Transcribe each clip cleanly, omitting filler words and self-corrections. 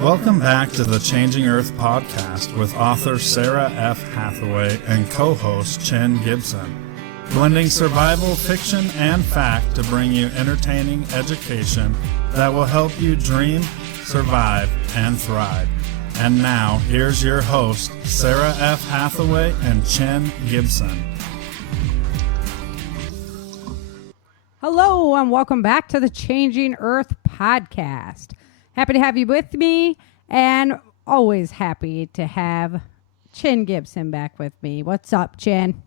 Welcome back to the Changing Earth podcast with author Sarah F. Hathaway and co-host Chen Gibson, blending survival fiction and fact to bring you entertaining education that will help you dream, survive, and thrive. And now, here's your host, Sarah F. Hathaway and Chen Gibson. Hello, and welcome back to the Changing Earth podcast. Happy to have you with me, and always happy to have Chen Gibson back with me. What's up, Chen?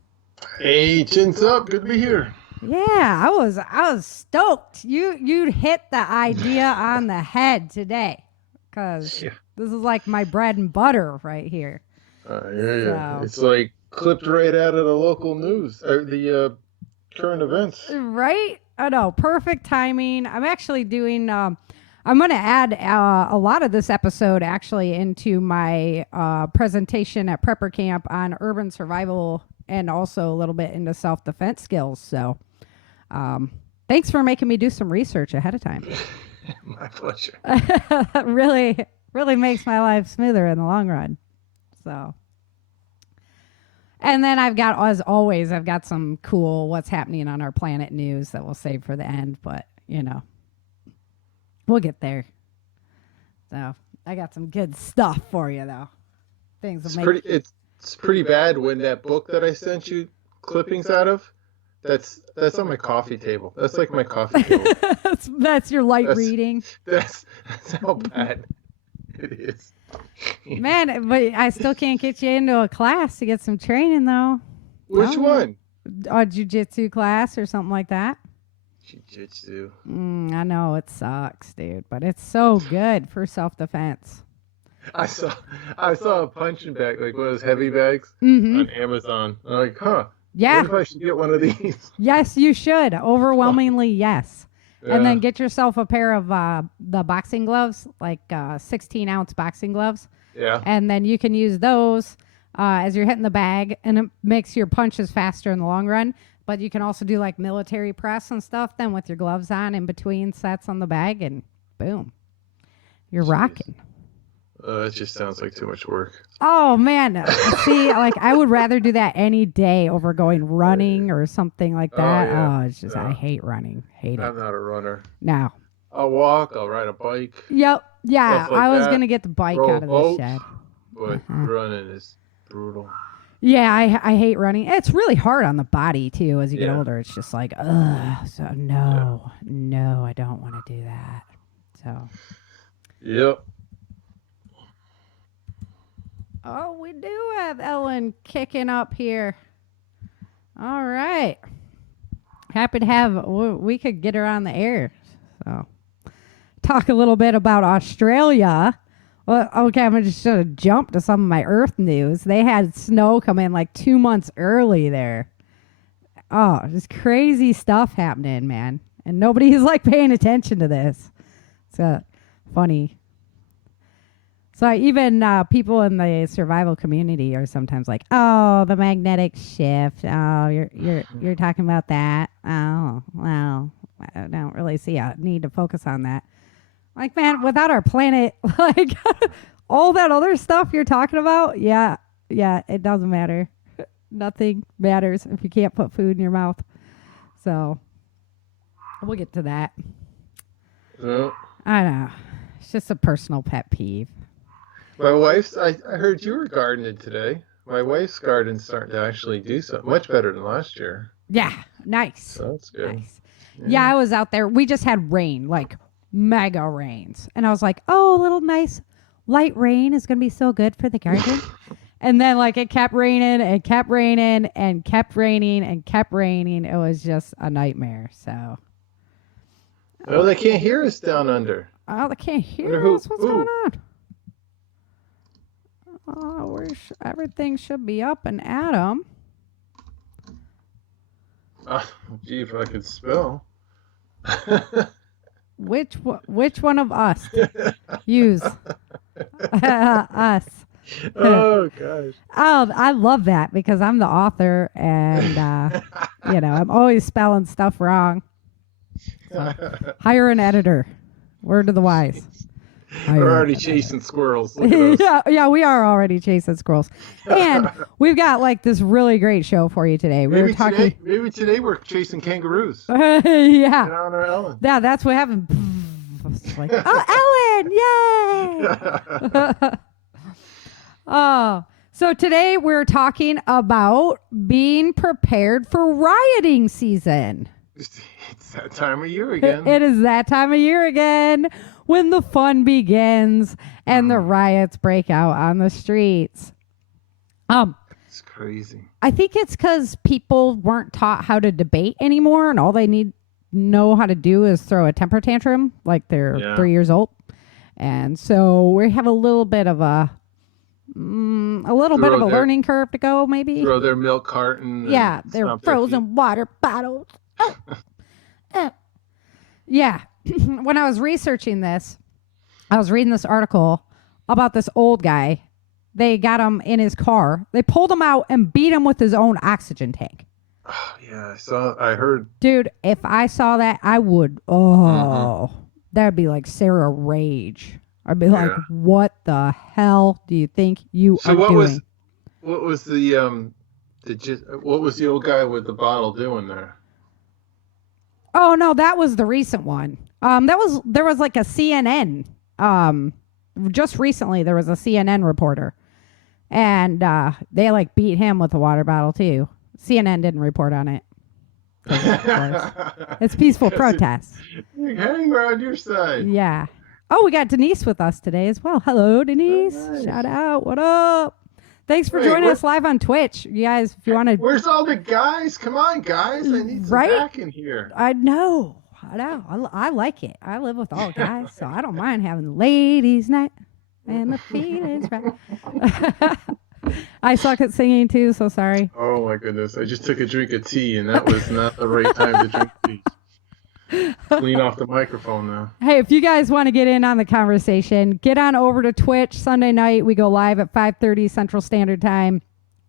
Hey, Chin's up. Good to be here. Yeah, I was stoked. You hit the idea on the head today, because this is like my bread and butter right here. Yeah. It's like clipped right out of the local news, or the current events. Right? I know. Perfect timing. I'm actually doing... I'm going to add a lot of this episode actually into my presentation at Prepper Camp on urban survival and also a little bit into self-defense skills. So thanks for making me do some research ahead of time. My pleasure. really makes my life smoother in the long run. So, and then I've got, as always, I've got some cool what's happening on our planet news that we'll save for the end, but you know. We'll get there. So I got some good stuff for you, though. It's pretty bad when that book that I sent you clippings out of, that's on my coffee table. That's like my coffee table. that's your light reading. That's how bad it is. Man, but I still can't get you into a class to get some training, though. Which one? A jiu-jitsu class or something like that. Jiu-jitsu. I know it sucks, dude, but it's so good for self-defense. I saw a punching bag, like one of those heavy bags on Amazon. I'm like, yeah. What if I should get one of these? Yes, you should. Overwhelmingly, yes. Yeah. And then get yourself a pair of the boxing gloves, like 16-ounce boxing gloves. Yeah. And then you can use those as you're hitting the bag, and it makes your punches faster in the long run. But you can also do like military press and stuff then with your gloves on in between sets on the bag, and boom, you're rocking. That just sounds like too much work. Oh, man. See, like I would rather do that any day over going running or something like that. Oh, it's just, I hate running. Hate it. I'm not a runner. No. I'll walk. I'll ride a bike. Yep. Yeah. Like I was going to get the bike out of the shed. But running is brutal. Yeah, I hate running. It's really hard on the body, too, as you get older. It's just like, ugh. So, no, I don't want to do that. So. Yep. Oh, we do have Ellen kicking up here. All right. Happy to have, we could get her on the air. So, talk a little bit about Australia. Well, okay, I'm just going to jump to some of my Earth news. They had snow come in like 2 months early there. Oh, just crazy stuff happening, man. And nobody's like paying attention to this. It's funny. So even people in the survival community are sometimes like, "Oh, the magnetic shift. Oh, you're talking about that. Oh, well, I don't really see a need to focus on that." Like, man, without our planet, like all that other stuff you're talking about, yeah, it doesn't matter. Nothing matters if you can't put food in your mouth. So we'll get to that. I know. It's just a personal pet peeve. My wife's, I heard you were gardening today. My wife's garden's starting to actually do something much better than last year. Yeah, nice. So that's good. Nice. Yeah, I was out there. We just had rain, like mega rains. And I was like, oh, a little nice light rain is going to be so good for the garden. And then like it kept raining and kept raining and kept raining and kept raining. It was just a nightmare. So. Oh, they can't hear us down under. Oh, they can't hear us? What's going on? Oh, everything should be up and at 'em. Gee, if I could spell. Which one of us? Use. Us. Oh, gosh. Oh, I love that because I'm the author and, I'm always spelling stuff wrong. So, hire an editor. Word to the wise. We're already chasing squirrels. Look at us. Yeah, we are already chasing squirrels. And we've got like this really great show for you today. Maybe today we're chasing kangaroos. Yeah. In honor of Ellen. Yeah, that's what happened. It's like, oh, Ellen, yay! Oh, so today we're talking about being prepared for rioting season. It's that time of year again. It is that time of year again when the fun begins and the riots break out on the streets. It's crazy. I think it's because people weren't taught how to debate anymore, and all they know how to do is throw a temper tantrum like they're 3 years old. And so we have a little bit of a learning curve to go, maybe. Throw their milk carton. Yeah, their frozen water bottles. Yeah. When I was researching this, I was reading this article about this old guy. They got him in his car. They pulled him out and beat him with his own oxygen tank. Oh, yeah, I heard. Dude, if I saw that, I would. That'd be like Sarah Rage. I'd be like, what the hell do you think you are doing? What was the old guy with the bottle doing there? Oh no, that was the recent one. There was like a CNN. Just recently there was a CNN reporter, and they like beat him with a water bottle too. CNN didn't report on it. Of course. It's peaceful protests. Hang around your side. Yeah. Oh, we got Denise with us today as well. Hello, Denise. Oh, nice. Shout out. What up? Thanks for joining us live on Twitch. You guys, if you want to... Where's all the guys? Come on, guys. I need some back in here. I know. I like it. I live with all guys, so I don't mind having ladies' night and the feelings right. I suck at singing too, so sorry. Oh my goodness. I just took a drink of tea, and that was not the right time to drink tea. Clean off the microphone now. Hey, if you guys want to get in on the conversation, get on over to Twitch. Sunday night, we go live at 5:30 Central Standard Time,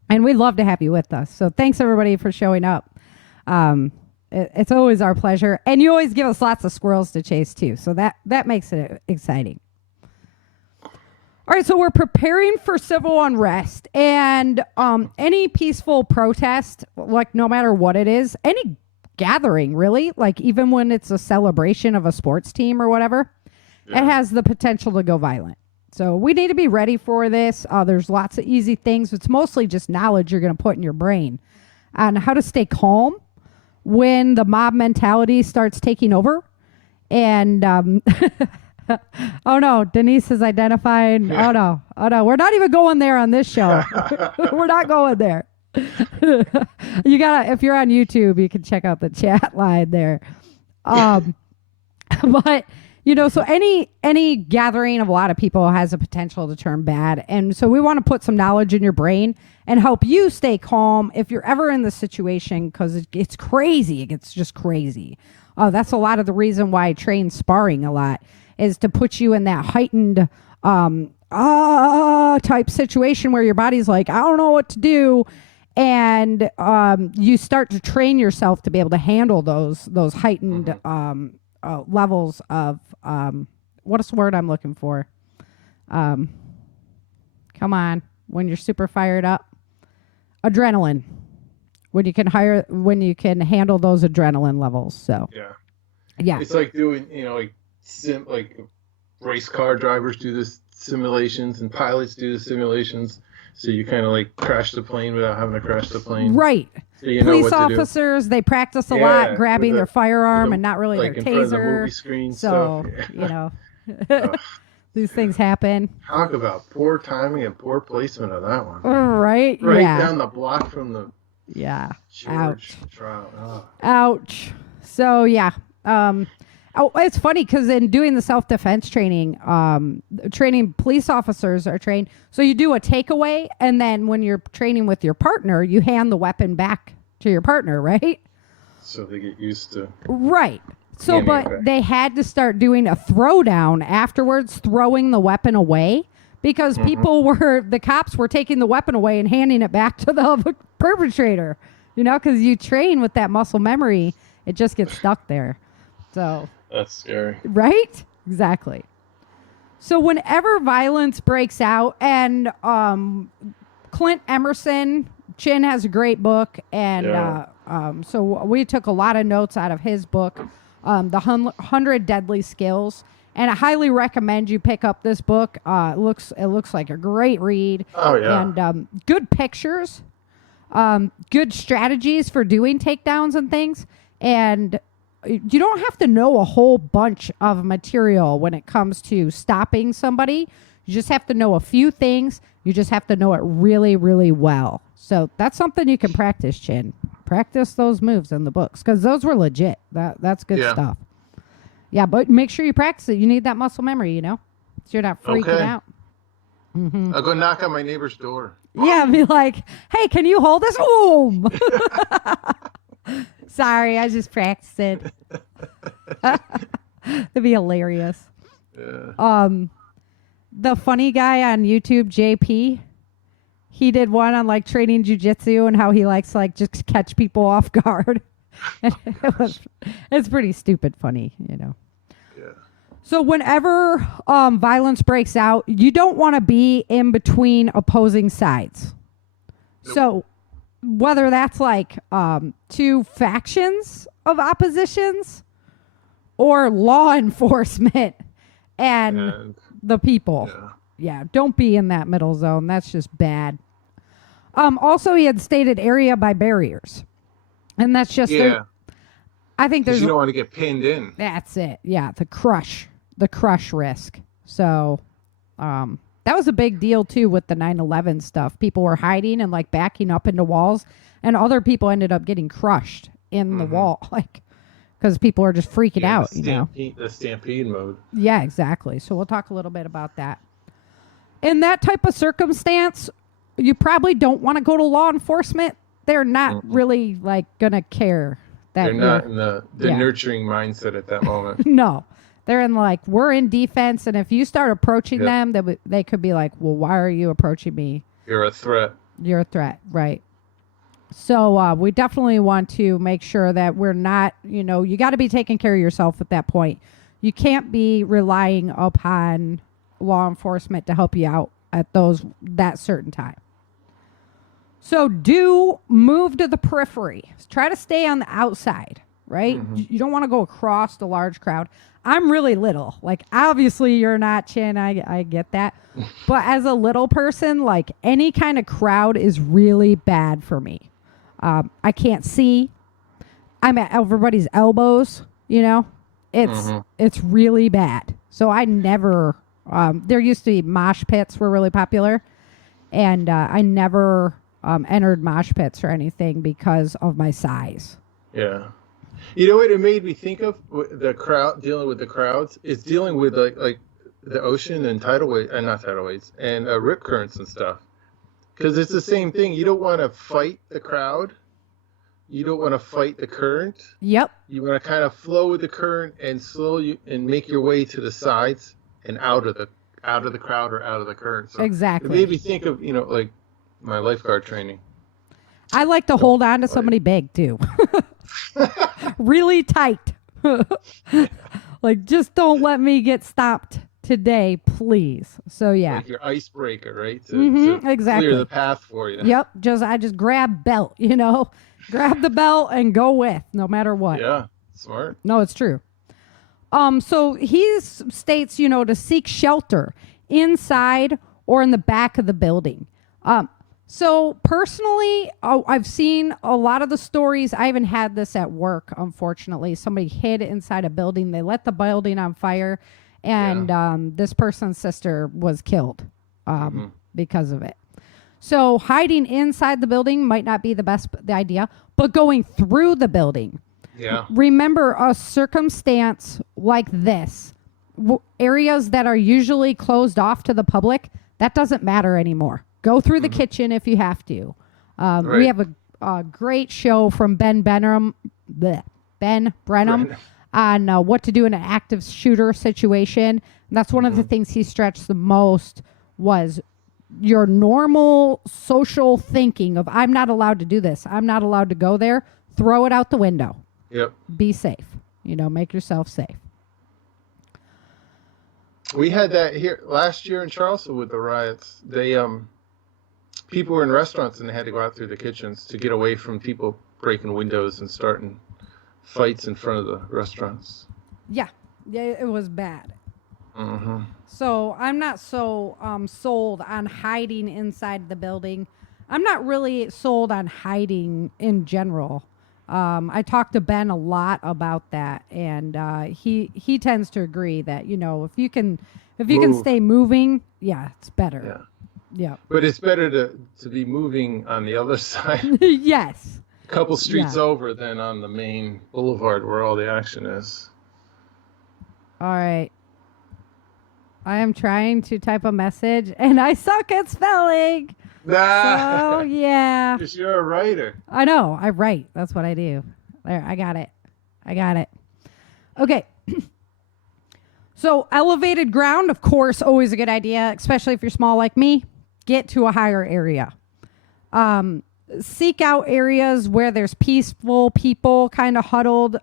and we'd love to have you with us. So thanks, everybody, for showing up. It's always our pleasure, and you always give us lots of squirrels to chase, too, so that makes it exciting. All right, so we're preparing for civil unrest, and any peaceful protest, like no matter what it is, any gathering, really, like even when it's a celebration of a sports team or whatever, it has the potential to go violent. So we need to be ready for this. There's lots of easy things. It's mostly just knowledge you're going to put in your brain on how to stay calm when the mob mentality starts taking over. And oh no, Denise is identifying. Oh no, we're not even going there on this show. We're not going there. You gotta, if you're on YouTube, you can check out the chat line there. But so any gathering of a lot of people has a potential to turn bad, and so we want to put some knowledge in your brain and help you stay calm if you're ever in this situation, because it's crazy. It gets just crazy. That's a lot of the reason why I train sparring a lot, is to put you in that heightened type situation where your body's like, I don't know what to do. And you start to train yourself to be able to handle those heightened levels of what is the word I'm looking for? Come on, when you're super fired up, adrenaline. When you can handle those adrenaline levels. So yeah, it's like doing like race car drivers do this simulations and pilots do the simulations. So you kind of like crash the plane without having to crash the plane. Right. So police officers, they practice a lot grabbing their firearm and not really like their in front of the taser. movie screen So, these things happen. Talk about poor timing and poor placement of that one. Right down the block from the Ouch. trial. Oh. Ouch. So, yeah. It's funny because in doing the self-defense training, police officers are trained. So you do a takeaway, and then when you're training with your partner, you hand the weapon back to your partner, right? So they get used to. Right. So, but they had to start doing a throwdown afterwards, throwing the weapon away, because the cops were taking the weapon away and handing it back to the perpetrator, because you train with that muscle memory. It just gets stuck there. So. That's scary. Right? Exactly. So whenever violence breaks out, and Clint Emerson, Chin has a great book, and so we took a lot of notes out of his book, The 100 Deadly Skills, and I highly recommend you pick up this book. It looks like a great read. Oh yeah. And good pictures, good strategies for doing takedowns and things, and you don't have to know a whole bunch of material when it comes to stopping somebody. You just have to know a few things. You just have to know it really, really well. So that's something you can practice, Chin. Practice those moves in the books, because those were legit. That's good stuff. Yeah, but make sure you practice it. You need that muscle memory, you know, so you're not freaking out. Mm-hmm. I'll go knock on my neighbor's door. Yeah, be like, hey, can you hold this? Boom. Sorry, I just practiced it. That'd be hilarious. Yeah. The funny guy on YouTube, JP, he did one on like training jujitsu and how he likes to like just catch people off guard. And it's pretty stupid funny, you know. Yeah. So whenever violence breaks out, you don't want to be in between opposing sides. Nope. So whether that's like two factions of oppositions or law enforcement and the people. Yeah, don't be in that middle zone. That's just bad. Also, he had stated area by barriers. And that's just... I think there's... You don't want to get pinned in. That's it. Yeah, the crush risk. So... that was a big deal, too, with the 9/11 stuff. People were hiding and, like, backing up into walls, and other people ended up getting crushed in the wall, like, because people are just freaking out, you know. The stampede mode. Yeah, exactly. So we'll talk a little bit about that. In that type of circumstance, you probably don't want to go to law enforcement. They're not really, like, going to care. They're not in the nurturing mindset at that moment. No. They're in like, we're in defense, and if you start approaching them, they could be like, well, why are you approaching me? You're a threat. You're a threat, right. So we definitely want to make sure that we're not, you know, you got to be taking care of yourself at that point. You can't be relying upon law enforcement to help you out at that certain time. So do move to the periphery. Try to stay on the outside, right? You don't want to go across the large crowd. I'm really little. Like, obviously, you're not, Chin. I get that. But as a little person, like, any kind of crowd is really bad for me. I can't see. I'm at everybody's elbows, you know? It's really bad. So I never... there used to be mosh pits were really popular. And I never entered mosh pits or anything because of my size. Yeah. You know what it made me think of? The crowd, dealing with the crowds, is dealing with like the ocean and not tidal waves, and rip currents and stuff. Because it's the same thing. You don't want to fight the crowd. You don't want to fight the current. Yep. You want to kind of flow with the current and and make your way to the sides and out of the crowd or out of the current. So exactly. It made me think of, you know, like my lifeguard training. I like to hold on to somebody big too. Really tight. Like, just don't let me get stopped today, please. So yeah. Like your icebreaker, right? To exactly. Clear the path for you. Yep. I just grab belt, you know. Grab the belt and go with, no matter what. Yeah. Smart. No, it's true. So he states, you know, to seek shelter inside or in the back of the building. So personally, I've seen a lot of the stories. I haven't had this at work, unfortunately. Somebody hid inside a building. They let the building on fire, and this person's sister was killed because of it. So hiding inside the building might not be the idea, but going through the building. Yeah. Remember, a circumstance like this, areas that are usually closed off to the public, that doesn't matter anymore. Go through the kitchen if you have to. Right. We have a great show from Ben Brenham on what to do in an active shooter situation. And that's one of the things he stretched the most was your normal social thinking of, I'm not allowed to do this. I'm not allowed to go there. Throw it out the window. Yep. Be safe. You know, make yourself safe. We had that here last year in Charleston with the riots. They people were in restaurants and they had to go out through the kitchens to get away from people breaking windows and starting fights in front of the restaurants. Yeah, it was bad. Mm-hmm. So I'm not so sold on hiding inside the building. I'm not really sold on hiding in general. I talked to Ben a lot about that, and he tends to agree that, you know, if you can stay moving, yeah, it's better. Yeah. But it's better to be moving on the other side. Yes. A couple streets over than on the main boulevard where all the action is. All right. I am trying to type a message, and I suck at spelling. Nah. So, yeah. Because you're a writer. I know. I write. That's what I do. There, I got it. Okay. So, elevated ground, of course, always a good idea, especially if you're small like me. Get to a higher area. Seek out areas where there's peaceful people kind of huddled,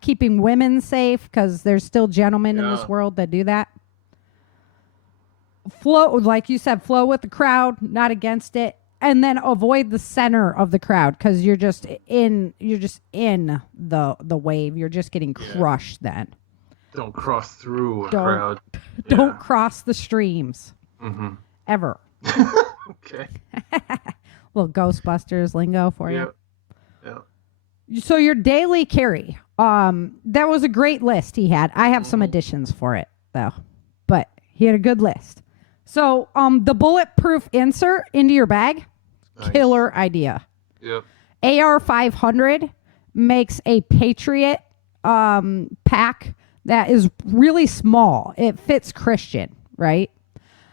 keeping women safe, because there's still gentlemen in this world that do that. Flow, like you said, flow with the crowd, not against it, and then avoid the center of the crowd, because you're just in the wave. You're just getting crushed then. Don't cross through a crowd. Don't cross the streams. Mm-hmm. Ever. Okay. Little Ghostbusters lingo for you. Yeah. So your daily carry. That was a great list he had. I have some additions for it though, but he had a good list. So the bulletproof insert into your bag, killer idea. Yep. AR-500 makes a Patriot pack that is really small. It fits Christian, right?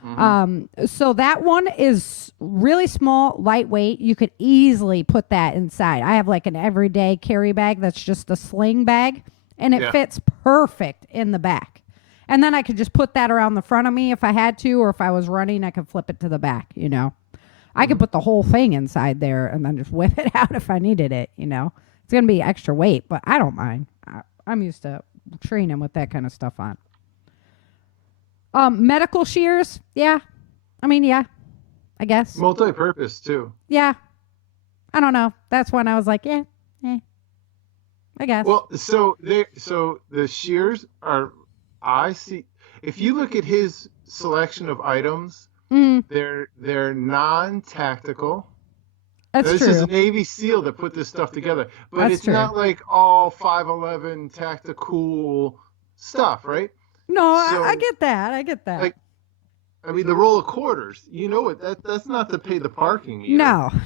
Mm-hmm. So that one is really small, lightweight. You could easily put that inside. I have like an everyday carry bag that's just a sling bag, and it fits perfect in the back. And then I could just put that around the front of me if I had to, or if I was running, I could flip it to the back, you know. I could put the whole thing inside there and then just whip it out if I needed it, you know. It's going to be extra weight, but I don't mind. I'm used to training with that kind of stuff on. Medical shears, yeah. I mean, yeah, I guess. Multi-purpose, too. Yeah. I don't know. That's when I was like, yeah, I guess. Well, so the shears are... I see. If you look at his selection of items, they're non-tactical. That's true. This is a Navy SEAL that put this stuff together, but it's not like all 511 tactical stuff, right? No, so, I get that. Like, I mean, the roll of quarters. You know what? That's not to pay the parking meter.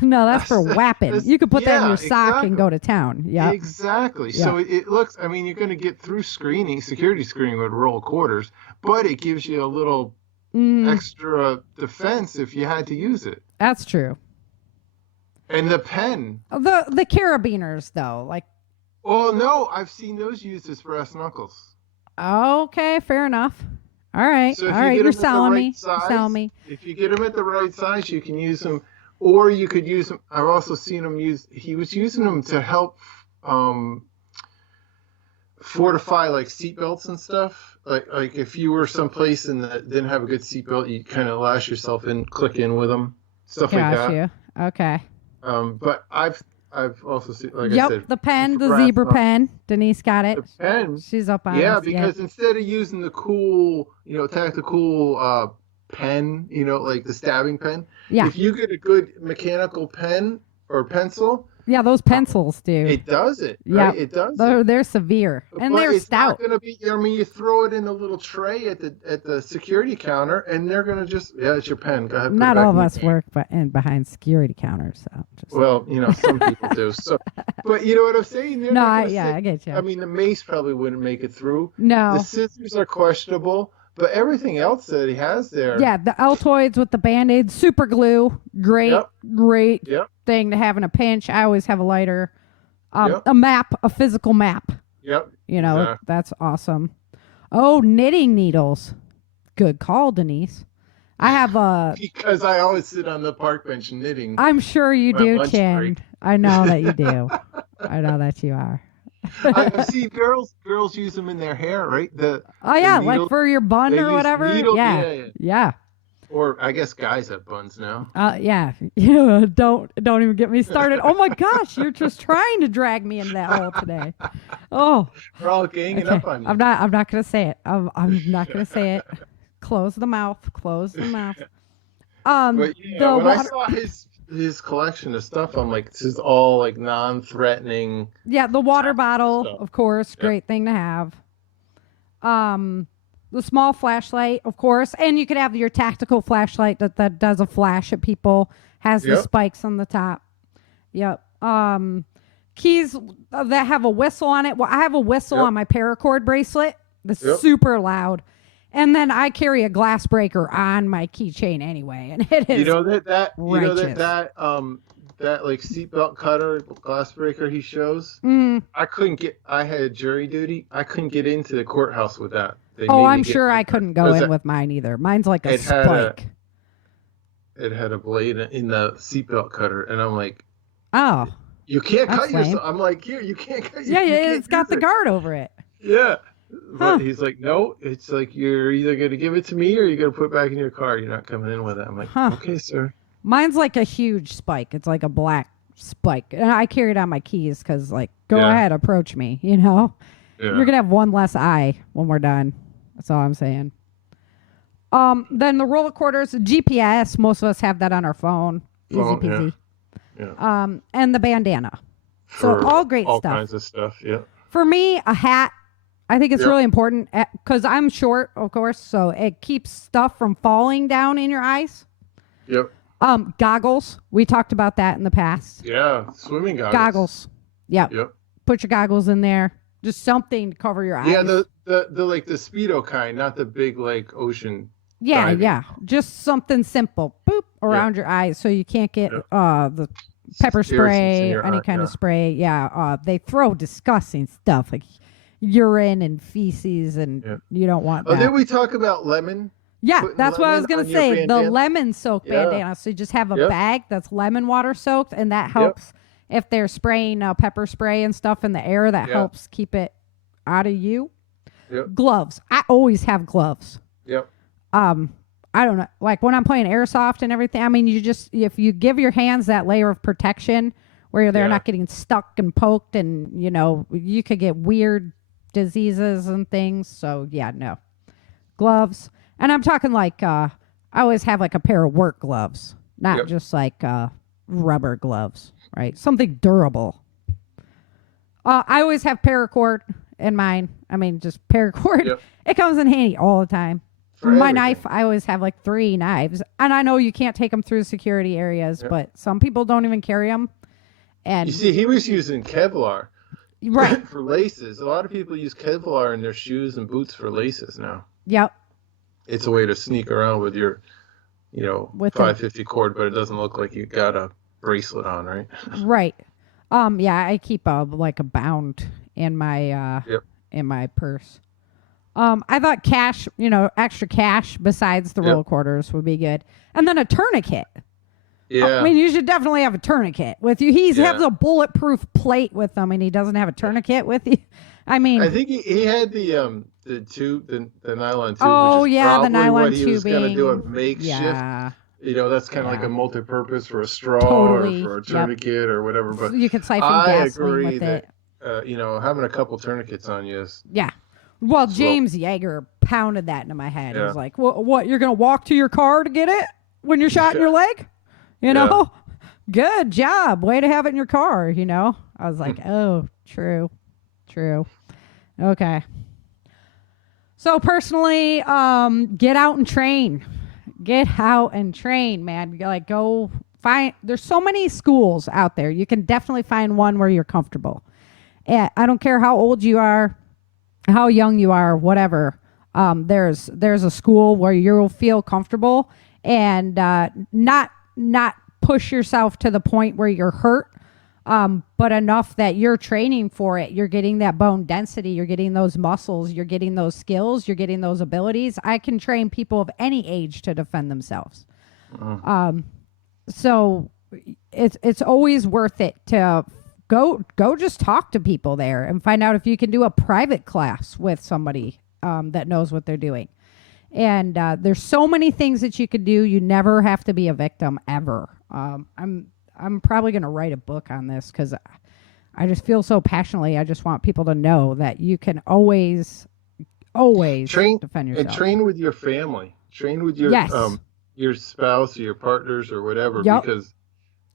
No, that's for whapping. You could put that in your sock and go to town. Yeah, exactly. So it looks. I mean, you're going to get through security screening with roll of quarters, but it gives you a little extra defense if you had to use it. That's true. And the pen. The carabiners, though, like. Oh no, I've seen those used as brass knuckles. Okay, fair enough. All right, so you're selling me. If you get them at the right size, you can use them, or you could use them. I've also seen him he was using them to help fortify like seatbelts and stuff. Like if you were someplace and didn't have a good seatbelt, you kind of lash yourself in, click in with them, stuff like that. You. Okay. But I've also seen, like I said, the pen, the zebra pen. Denise got it. The pen. She's up on it. us. Because instead of using the cool, tactical pen, like the stabbing pen, if you get a good mechanical pen or pencil. Yeah, those pencils do. It does it. Yeah, right? It does. They're severe and they're stout. Not gonna be. I mean, you throw it in a little tray at the security counter, and they're gonna just it's your pen. Go ahead. Not all of us work behind security counters, so. Well, some people do. So, but you know what I'm saying? I get you. I mean, the mace probably wouldn't make it through. No. The scissors are questionable, but everything else that he has there. Yeah, the Altoids with the Band-Aid, super glue, great thing to have in a pinch. I always have a lighter, a map, a physical map. Yep. That's awesome. Oh, knitting needles. Good call, Denise. I have a... Because I always sit on the park bench knitting. I'm sure you do, Chin. I know that you do. I know that you are. I've seen girls use them in their hair, right? Oh The yeah, like needle. for your bun They or use whatever. needle. Yeah. Yeah, yeah. Yeah. Or I guess guys have buns now. Yeah. Yeah. Don't even get me started. Oh my gosh, you're just trying to drag me into that hole today. Oh. We're all ganging Okay. up on you. I'm not gonna say it. I'm not gonna say it. Close the mouth. Close the mouth. But yeah, The when I water. saw his collection of stuff, I'm like, this is all like non-threatening. Yeah, the water bottle, stuff. of course, great thing to have. The small flashlight, of course, and you could have your tactical flashlight that does a flash at people, has the Yep. spikes on the top. Yep. Keys that have a whistle on it. Well, I have a whistle Yep. on my paracord bracelet that's Yep. super loud. And then I carry a glass breaker on my keychain anyway, and it is righteous. That like seatbelt cutter, glass breaker he shows. I had jury duty. I couldn't get into the courthouse with that. I'm sure I couldn't go in with mine either. Mine's like a spike. It had a blade in the seatbelt cutter, and I'm like, oh, you can't that's cut yourself. I'm like, here, you can't cut. Yeah, it's got the guard over it. Yeah. Huh. But he's like, no, it's like you're either going to give it to me or you're going to put it back in your car. You're not coming in with it. I'm like, okay, sir. Mine's like a huge spike. It's like a black spike. And I carry it on my keys because, like, go ahead, approach me, you know? Yeah. You're going to have one less eye when we're done. That's all I'm saying. Then the roller quarters, GPS, most of us have that on our phone. Easy peasy. Yeah. And the bandana. So all great stuff. All kinds of stuff, yeah. For me, a hat. I think it's really important because I'm short, of course, so it keeps stuff from falling down in your eyes. Yep. Goggles. We talked about that in the past. Yeah, swimming goggles. Goggles. Yep. Put your goggles in there. Just something to cover your eyes. Yeah, the like the Speedo kind, not the big like ocean. Yeah, diving. yeah. Just something simple. Boop around your eyes so you can't get the pepper spray, any kind of spray. Yeah. They throw disgusting stuff like urine and feces, and you don't want that. Did we talk about lemon? Yeah, that's what I was going to say. The lemon soaked bandana. So you just have a bag that's lemon water soaked, and that helps if they're spraying pepper spray and stuff in the air. That helps keep it out of you. Yep. Gloves. I always have gloves. Yep. I don't know. Like when I'm playing airsoft and everything, I mean, if you give your hands that layer of protection where they're not getting stuck and poked, and, you know, you could get weird diseases and things. So no gloves. And I'm talking like I always have like a pair of work gloves, not just like rubber gloves, right? Something durable. I always have paracord in mine. I mean, just paracord. It comes in handy all the time. My knife, I always have like 3 knives, and I know you can't take them through security areas, but some people don't even carry them. And you see, he was using Kevlar. Right. For laces. A lot of people use Kevlar in their shoes and boots for laces now. Yep. It's a way to sneak around with your, with 550 cord, but it doesn't look like you got a bracelet on, right? Right. I keep a bound in my in my purse. I thought cash, extra cash besides the roll quarters would be good. And then a tourniquet. Yeah. I mean, you should definitely have a tourniquet with you. He has a bulletproof plate with him, and he doesn't have a tourniquet with you. I mean, I think he had the nylon tube. Oh, which is the nylon what tubing. He was going to do a makeshift. Yeah. That's kind of like a multi-purpose for a straw Totally. or for a tourniquet or whatever. But you could siphon I gasoline agree with that it. having a couple tourniquets on you is Well, James Yeager pounded that into my head. He was like, well, what, you're going to walk to your car to get it when you're shot in your leg? You know? Good job. Way to have it in your car, I was like, oh, true. Okay. So personally, get out and train. Get out and train, man. Like, go find, there's so many schools out there. You can definitely find one where you're comfortable. And I don't care how old you are, how young you are, whatever. There's a school where you'll feel comfortable and not push yourself to the point where you're hurt, but enough that you're training for it. You're getting that bone density. You're getting those muscles. You're getting those skills. You're getting those abilities. I can train people of any age to defend themselves. So it's always worth it to go just talk to people there and find out if you can do a private class with somebody that knows what they're doing. And there's so many things that you could do. You never have to be a victim ever. I'm probably going to write a book on this because I just feel so passionately. I just want people to know that you can always defend yourself. And train with your family. Train with your spouse or your partners or whatever, because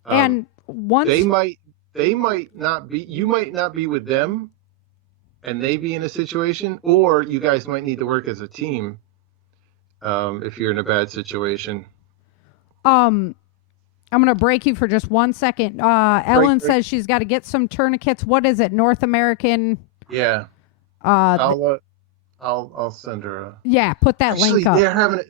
and once they might not be, you might not be with them and they be in a situation, or you guys might need to work as a team if you're in a bad situation. I'm going to break you for just 1 second. Ellen says she's got to get some tourniquets. What is it? North American? Yeah. I'll send her put that link up.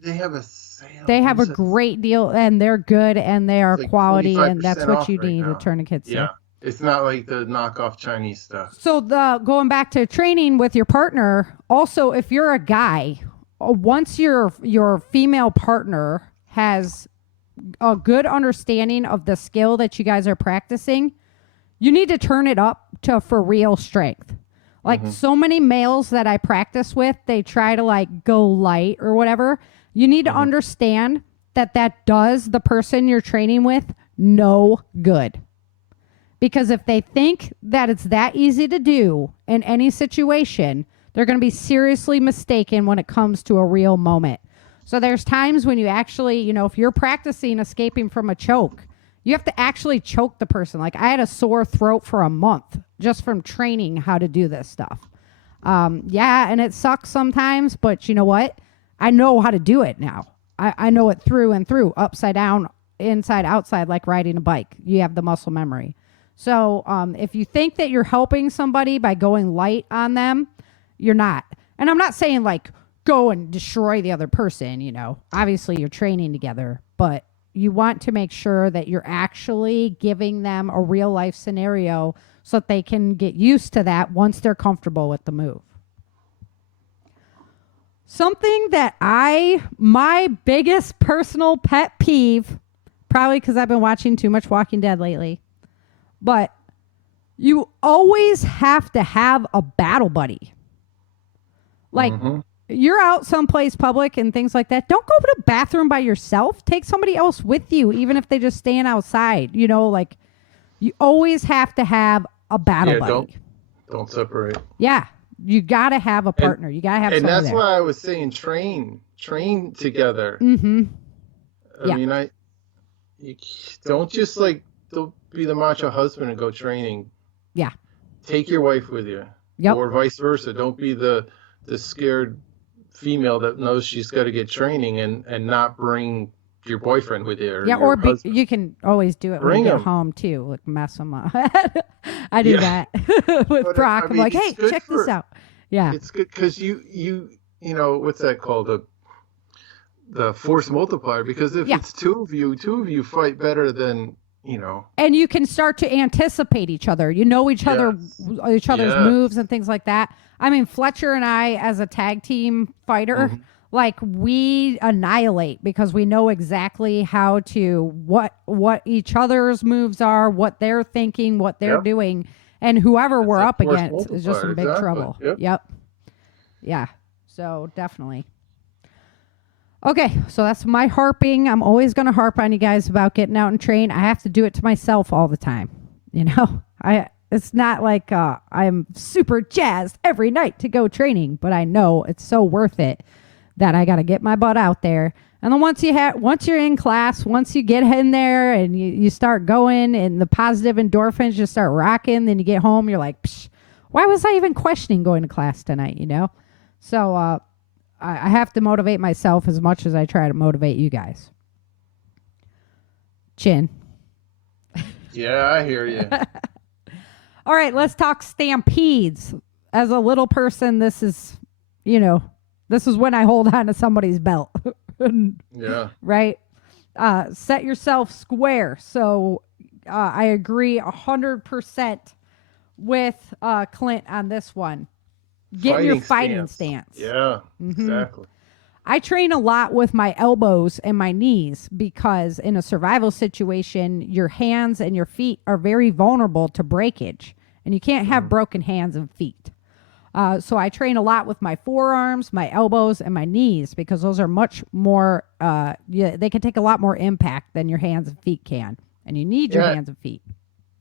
They have a sale. They have a great deal, and they're good, and they are quality, and that's what you need, the tourniquets. Yeah. It's not like the knockoff Chinese stuff. So going back to training with your partner, also, if you're a guy, once your female partner has a good understanding of the skill that you guys are practicing, you need to turn it up to for real strength. Like so many males that I practice with, they try to like go light or whatever. You need to understand that does the person you're training with no good. Because if they think that it's that easy to do in any situation, they're going to be seriously mistaken when it comes to a real moment. So there's times when you actually, if you're practicing escaping from a choke, you have to actually choke the person. Like I had a sore throat for a month just from training how to do this stuff. And it sucks sometimes, but you know what? I know how to do it now. I know it through and through, upside down, inside, outside, like riding a bike. You have the muscle memory. So if you think that you're helping somebody by going light on them, you're not. And I'm not saying like go and destroy the other person, Obviously you're training together, but you want to make sure that you're actually giving them a real life scenario so that they can get used to that once they're comfortable with the move. Something that my biggest personal pet peeve, probably because I've been watching too much Walking Dead lately, but you always have to have a battle buddy. Like, you're out someplace public and things like that. Don't go to the bathroom by yourself. Take somebody else with you, even if they just stand outside. Like you always have to have a battle buddy. Don't separate. Yeah. You got to have a partner. You got to have somebody there. And that's why I was saying train together. Mm-hmm. I mean, you don't just don't be the macho husband and go training. Yeah. Take your wife with you. Yep. Or vice versa. Don't be the scared female that knows she's got to get training and not bring your boyfriend with you. Or you can always do it when you get home too. Like mess them up. I do that with Brock. I'm like, hey, check this out. Yeah. It's good because you what's that called? The force multiplier, because if it's two of you fight better than and you can start to anticipate each other. Each other's moves and things like that. I mean, Fletcher and I, as a tag team fighter, like we annihilate because we know exactly how to what each other's moves are, what they're thinking, what they're doing, and whoever we're up against is just in big trouble. Yep. Yeah. So definitely. Okay, so that's my harping. I'm always going to harp on you guys about getting out and train. I have to do it to myself all the time. It's not like I'm super jazzed every night to go training, but I know it's so worth it that I got to get my butt out there. And then once you're in class, once you get in there and you start going and the positive endorphins just start rocking, then you get home, you're like, psh, why was I even questioning going to class tonight, So I have to motivate myself as much as I try to motivate you guys. Chin. Yeah, I hear you. All right, let's talk stampedes. As a little person, this is when I hold on to somebody's belt. Yeah. Right? Set yourself square. So I agree 100% with Clint on this one. Get in your fighting stance. Yeah, exactly. I train a lot with my elbows and my knees because in a survival situation, your hands and your feet are very vulnerable to breakage, and you can't have broken hands and feet. So I train a lot with my forearms, my elbows, and my knees because those are much more, they can take a lot more impact than your hands and feet can. And you need your hands and feet.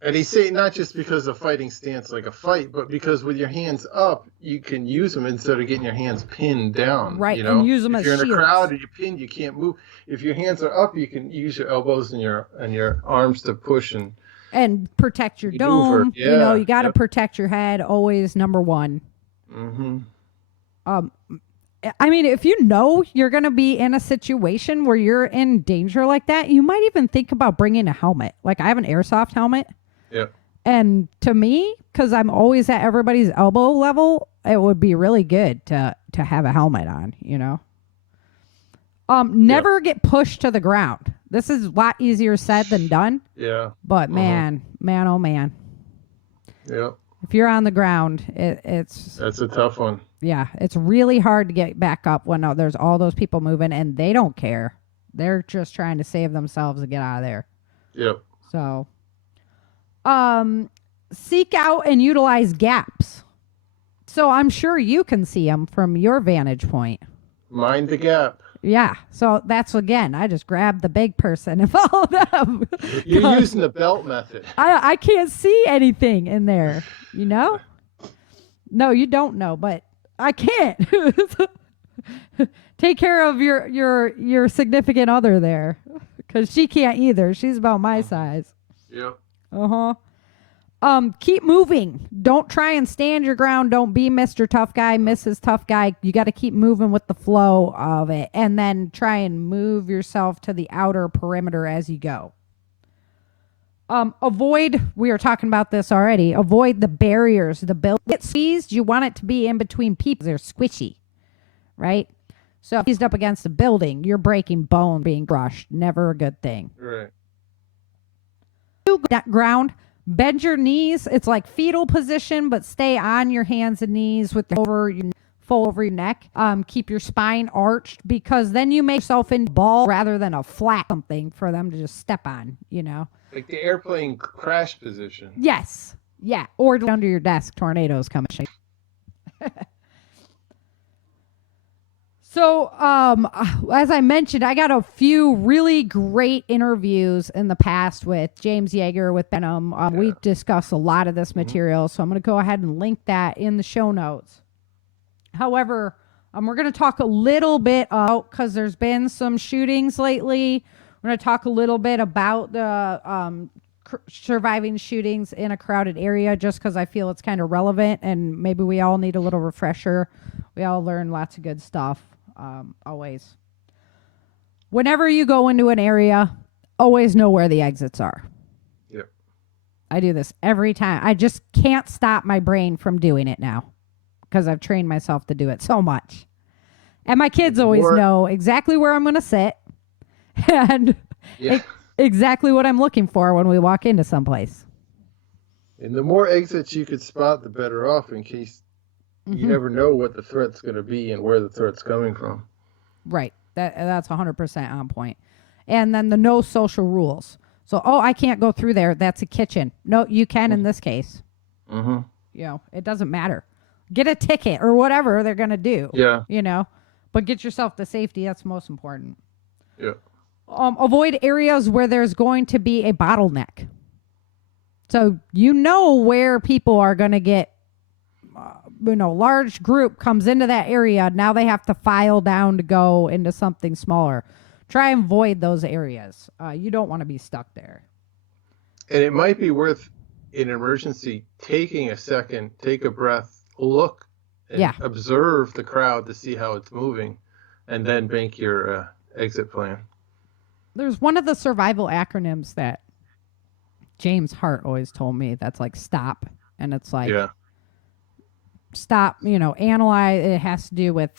And he's saying not just because of fighting stance like a fight, but because with your hands up, you can use them instead of getting your hands pinned down. Right, and use them as shields. If you're in a crowd and you're pinned, you can't move. If your hands are up, you can use your elbows and your arms to push and protect your dome. Yeah, you got to protect your head, always number one. Mm-hmm. I mean, if you know you're going to be in a situation where you're in danger like that, you might even think about bringing a helmet. Like I have an airsoft helmet. Yeah. And to me, because I'm always at everybody's elbow level, it would be really good to have a helmet on, Never get pushed to the ground. This is a lot easier said than done. Yeah. But man, oh man. Yeah. If you're on the ground, it's... That's a tough one. Yeah, it's really hard to get back up when there's all those people moving, and they don't care. They're just trying to save themselves and get out of there. Yep. So... seek out and utilize gaps. So I'm sure you can see them from your vantage point. Mind the gap. Yeah. So that's, again, I just grabbed the big person and followed them. You're using the belt method. I can't see anything in there, No, you don't know, but I can't. Take care of your significant other there, because she can't either. She's about my size. Yep. Keep moving. Don't try and stand your ground. Don't be Mr. Tough Guy, Mrs. Tough Guy. You got to keep moving with the flow of it, and then try and move yourself to the outer perimeter as you go. Avoid, we were talking about this already, avoid the barriers. The building gets squeezed. You want it to be in between people. They're squishy, right? So if you're up against a building, you're breaking bone, being crushed. Never a good thing. Right. That ground, bend your knees. It's like fetal position, but stay on your hands and knees with fold over your neck. Keep your spine arched, because then you make yourself in ball rather than a flat something for them to just step on, Like the airplane crash position. Yes. Yeah. Or under your desk, tornadoes coming. So, as I mentioned, I got a few really great interviews in the past with James Yeager, with Benham. We discussed a lot of this material, so I'm going to go ahead and link that in the show notes. However, we're going to talk a little bit about, because there's been some shootings lately. We're going to talk a little bit about the surviving shootings in a crowded area, just because I feel it's kind of relevant, and maybe we all need a little refresher. We all learn lots of good stuff. Always. Whenever you go into an area, always know where the exits are. Yep. I do this every time. I just can't stop my brain from doing it now, because I've trained myself to do it so much. And my kids always know exactly where I'm going to sit and exactly what I'm looking for when we walk into someplace. And the more exits you could spot, the better off, in case you never know what the threat's going to be and where the threat's coming from. Right. That's 100% on point. And then the no social rules. So, I can't go through there. That's a kitchen. No, you can in this case. Mm-hmm. It doesn't matter. Get a ticket or whatever they're going to do. Yeah. But get yourself to safety. That's most important. Yeah. Avoid areas where there's going to be a bottleneck. So, where people are going to get, large group comes into that area. Now they have to file down to go into something smaller. Try and avoid those areas. You don't want to be stuck there. And it might be worth, in emergency, taking a second, take a breath, look, and observe the crowd to see how it's moving, and then make your exit plan. There's one of the survival acronyms that James Hart always told me, that's like STOP. And it's like, stop, analyze. It has to do with,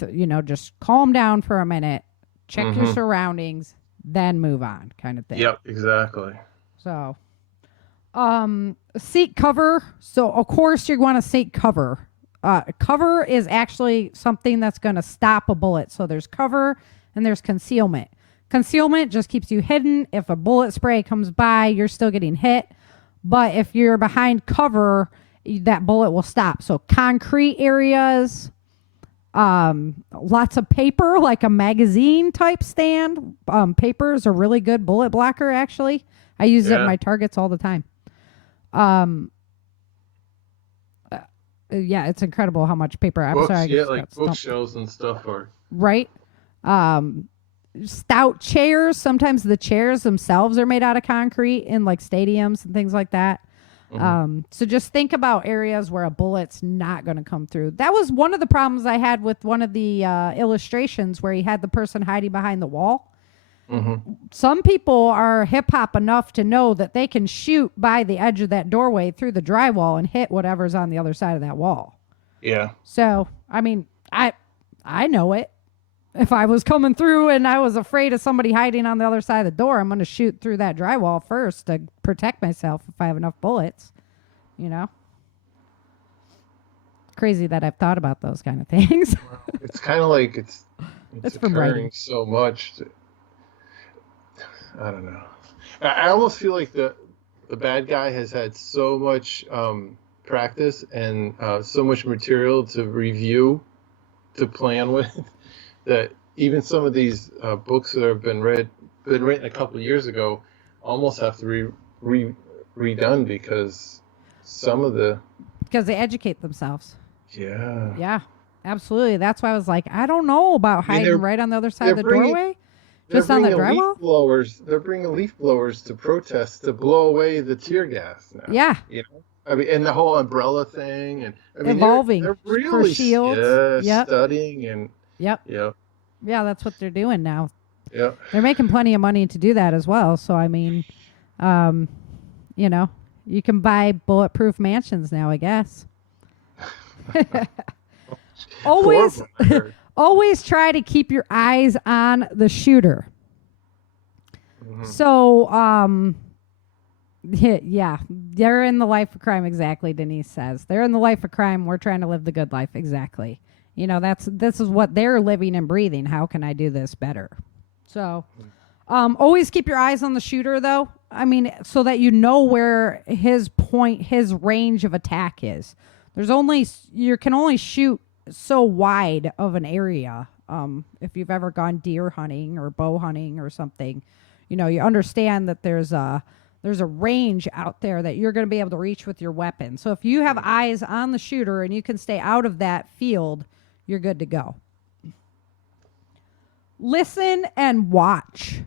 just calm down for a minute, check your surroundings, then move on, kind of thing. Yep, exactly. So, seek cover. So, of course, you want to seek cover. Cover is actually something that's going to stop a bullet. So there's cover and there's concealment. Concealment just keeps you hidden. If a bullet spray comes by, you're still getting hit. But if you're behind cover, that bullet will stop. So concrete areas, lots of paper, like a magazine type stand. Paper is a really good bullet blocker, actually. I use it in my targets all the time. Yeah, it's incredible how much paper. Books, like bookshelves and stuff are. Right. Stout chairs. Sometimes the chairs themselves are made out of concrete in like stadiums and things like that. So just think about areas where a bullet's not going to come through. That was one of the problems I had with one of the illustrations where he had the person hiding behind the wall. Some people are hip hop enough to know that they can shoot by the edge of that doorway through the drywall and hit whatever's on the other side of that wall. Yeah. So, I mean, I know it. If I was coming through and I was afraid of somebody hiding on the other side of the door, I'm going to shoot through that drywall first to protect myself if I have enough bullets, you know? Crazy that I've thought about those kind of things. It's kind of like it's occurring occurring so much. I don't know. I almost feel like the bad guy has had so much practice and so much material to review, to plan with, that even some of these books that have been written a couple of years ago almost have to redone because because they educate themselves. Yeah, absolutely. That's why I was like, I don't know about hiding right on the other side of the doorway, just on the drywall. They're bringing leaf blowers to protest to blow away the tear gas now. Yeah, you know, I mean, and the whole umbrella thing, and I mean, evolving they're really for shields. Studying and yeah, that's what they're doing now. Yeah, they're making plenty of money to do that as well. So I mean, you know, you can buy bulletproof mansions now, I guess. Always try to keep your eyes on the shooter. So, yeah, they're in the life of crime. Exactly. Denise says they're in the life of crime. We're trying to live the good life. Exactly. You know, this is what they're living and breathing. How can I do this better? So, always keep your eyes on the shooter, though. I mean, so that you know where his range of attack is. You can only shoot so wide of an area. If you've ever gone deer hunting or bow hunting or something, you know, you understand that there's a range out there that you're going to be able to reach with your weapon. So if you have eyes on the shooter and you can stay out of that field, you're good to go. Listen and watch.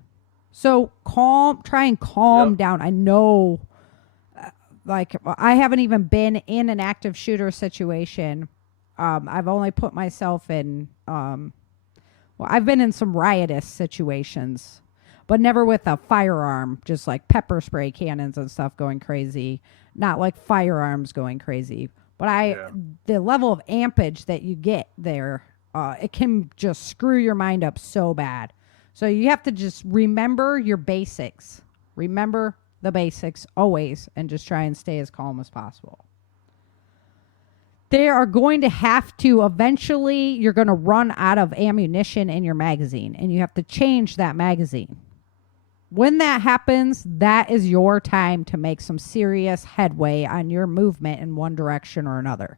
So try and calm down. I know, like, I haven't even been in an active shooter situation. I've only put myself in, I've been in some riotous situations, but never with a firearm, just like pepper spray cannons and stuff going crazy, not like firearms going crazy. But the level of ampage that you get there, it can just screw your mind up so bad. So you have to just remember your basics. Remember the basics always, and just try and stay as calm as possible. They are going to have to eventually, you're going to run out of ammunition in your magazine, and you have to change that magazine. When that happens, that is your time to make some serious headway on your movement in one direction or another.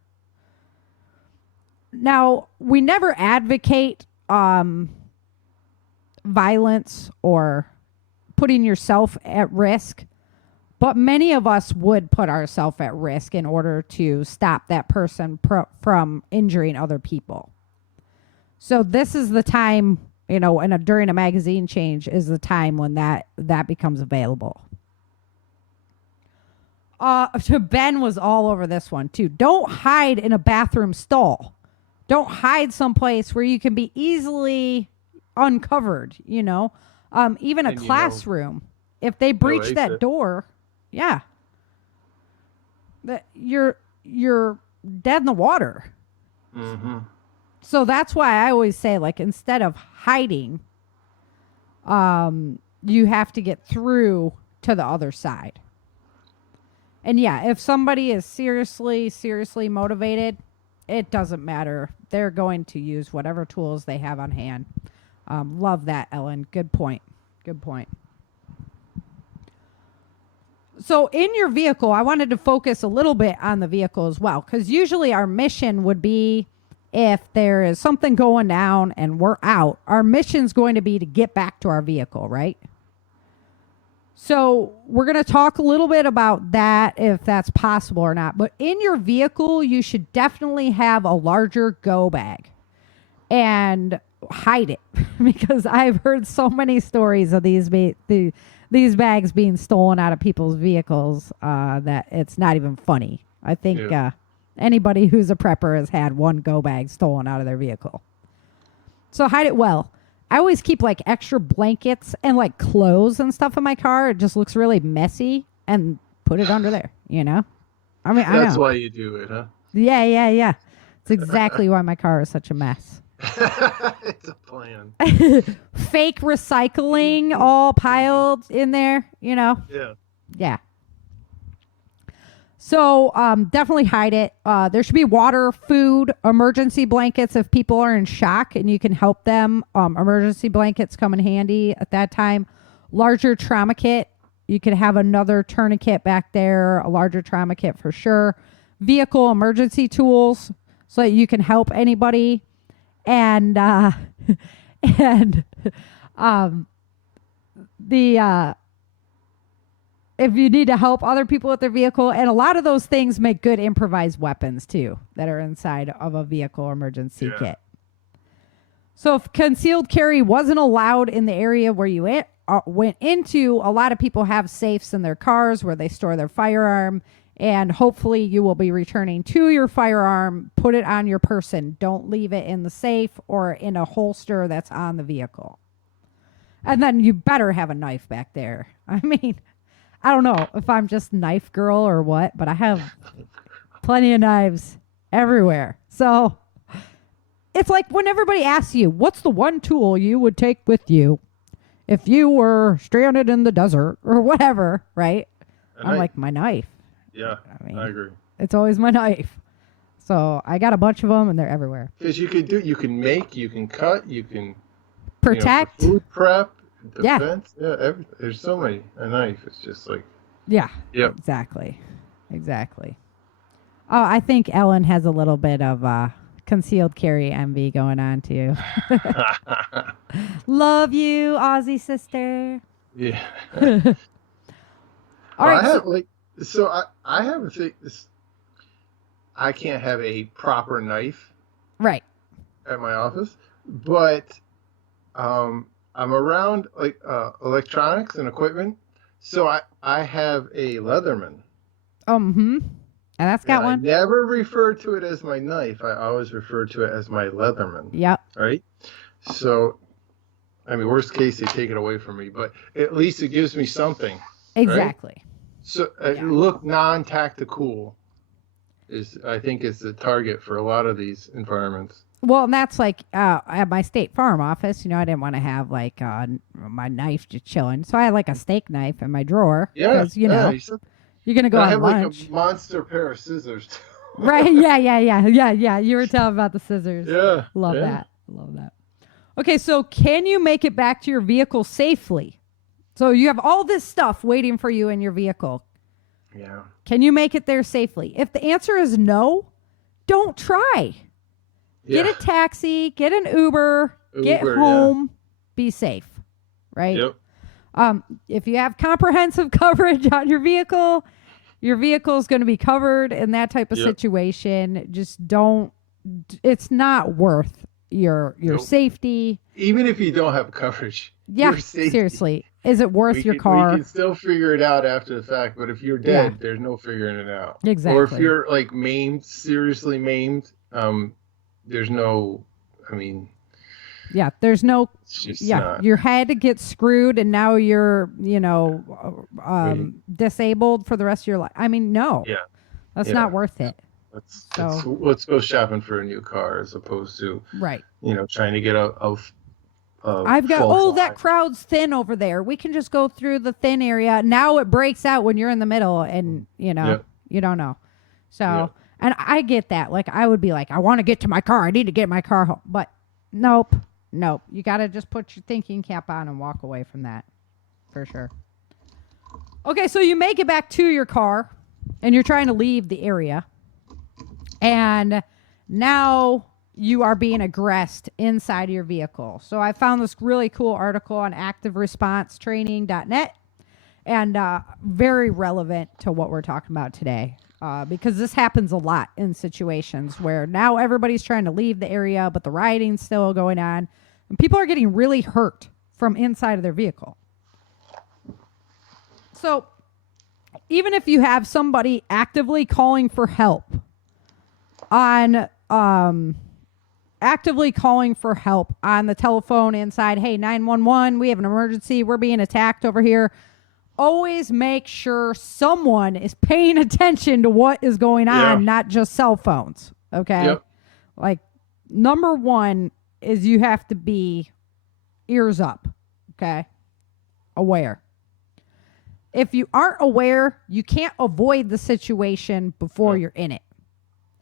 Now, we never advocate violence or putting yourself at risk, but many of us would put ourselves at risk in order to stop that person from injuring other people. So this is the time, you know, and during a magazine change is the time when that becomes available. Ben was all over this one too. Don't hide in a bathroom stall. Don't hide someplace where you can be easily uncovered, you know. Even a classroom. If they breach that door, that you're dead in the water. Mm-hmm. So that's why I always say, like, instead of hiding, you have to get through to the other side. And yeah, if somebody is seriously motivated, it doesn't matter. They're going to use whatever tools they have on hand. Love that, Ellen. Good point. Good point. So in your vehicle, I wanted to focus a little bit on the vehicle as well, because usually our mission would be, if there is something going down and we're out, our mission's going to be to get back to our vehicle, right? So we're going to talk a little bit about that, if that's possible or not. But in your vehicle, you should definitely have a larger go bag and hide it, because I've heard so many stories of these bags being stolen out of people's vehicles that it's not even funny. I think anybody who's a prepper has had one go bag stolen out of their vehicle. So hide it well. I always keep like extra blankets and like clothes and stuff in my car. It just looks really messy, and put it under there, you know? I mean, That's I know. why you do it, huh? Yeah. It's exactly why my car is such a mess. It's a plan. Fake recycling all piled in there, you know? Yeah. So definitely hide it. There should be water, food, emergency blankets if people are in shock and you can help them. Emergency blankets come in handy at that time. Larger trauma kit. You could have another tourniquet back there, a larger trauma kit for sure. Vehicle emergency tools so that you can help anybody. And if you need to help other people with their vehicle, and a lot of those things make good improvised weapons too that are inside of a vehicle emergency kit. So if concealed carry wasn't allowed in the area where you went into, a lot of people have safes in their cars where they store their firearm, and hopefully you will be returning to your firearm. Put it on your person. Don't leave it in the safe or in a holster that's on the vehicle. And then you better have a knife back there. I mean, I don't know if I'm just knife girl or what, but I have plenty of knives everywhere. So it's like when everybody asks you, what's the one tool you would take with you if you were stranded in the desert or whatever, right? I'm like, my knife. Yeah, I agree. It's always my knife. So I got a bunch of them, and they're everywhere. Because you can make, you can cut, you can protect, for food prep, defense. Yeah, there's so many. A knife, it's just like. Yeah. Yep. Exactly. Oh, I think Ellen has a little bit of concealed carry envy going on too. Love you, Aussie sister. Yeah. All right. I have a thing. I can't have a proper knife. Right. At my office, but I'm around like electronics and equipment, so I have a Leatherman. And that's got one. I never refer to it as my knife. I always refer to it as my Leatherman. Yep. Right. So, I mean, worst case, they take it away from me, but at least it gives me something. Exactly. Right? So look non-tactical I think is the target for a lot of these environments. Well, and that's like at my State Farm office, I didn't want to have like my knife just chilling. So I had like a steak knife in my drawer. Yeah. Because, you're going to go on lunch. Like a monster pair of scissors. Right. Yeah. You were telling about the scissors. Yeah. Love that. Okay. So can you make it back to your vehicle safely? So you have all this stuff waiting for you in your vehicle. Yeah. Can you make it there safely? If the answer is no, don't try. Yeah. Get a taxi, get an Uber, get home, be safe, right? Yep. If you have comprehensive coverage on your vehicle is going to be covered in that type of situation. Just don't, it's not worth your safety. Even if you don't have coverage. Yeah, seriously. Is it worth your car? We can still figure it out after the fact, but if you're dead, there's no figuring it out. Exactly. Or if you're like maimed, seriously maimed, there's no, there's no, not. your head gets screwed and now you're, disabled for the rest of your life. No. Yeah. That's not worth it. Let's go shopping for a new car as opposed to, trying to get I've got, that crowd's thin over there. We can just go through the thin area. Now it breaks out when you're in the middle and, you don't know. So, And I get that. Like, I would be like, I want to get to my car. I need to get my car home. But nope. You got to just put your thinking cap on and walk away from that. For sure. Okay, so you make it back to your car, and you're trying to leave the area. And now you are being aggressed inside your vehicle. So I found this really cool article on activeresponsetraining.net, and very relevant to what we're talking about today, because this happens a lot in situations where now everybody's trying to leave the area, but the rioting's still going on, and people are getting really hurt from inside of their vehicle. So even if you have somebody actively calling for help on the telephone inside, hey, 911, we have an emergency, we're being attacked over here, always make sure someone is paying attention to what is going on, not just cell phones. Okay. Yep. Like, number one is you have to be ears up. Okay. Aware. If you aren't aware, you can't avoid the situation before you're in it.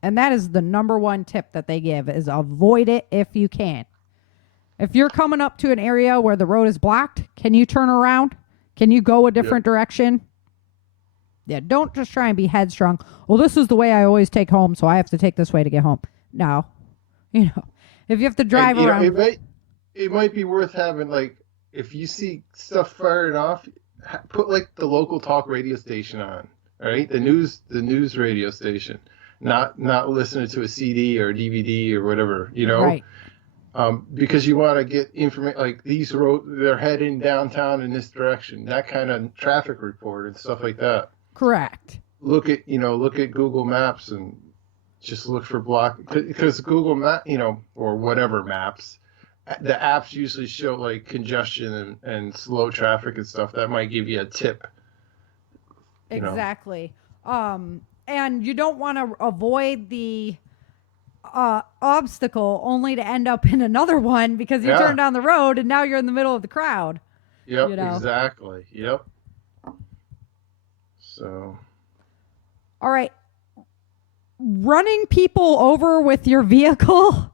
And that is the number one tip that they give, is avoid it if you can. If you're coming up to an area where the road is blocked, can you turn around? Can you go a different direction? Yeah, don't just try and be headstrong. Well, this is the way I always take home, so I have to take this way to get home. No. If you have to drive around. It might be worth having, like, if you see stuff firing off, put like the local talk radio station on, right? The news radio station, not listening to a CD or DVD or whatever, Right. Because you want to get information, like they're heading downtown in this direction, that kind of traffic report and stuff like that. Correct. Look at Google Maps and just look for because Google Map, or whatever maps. The apps usually show like congestion and slow traffic and stuff. That might give you a tip. Exactly. And you don't want to avoid the obstacle only to end up in another one because you turned down the road and now you're in the middle of the crowd. Yep, exactly. Yep. So. All right. Running people over with your vehicle.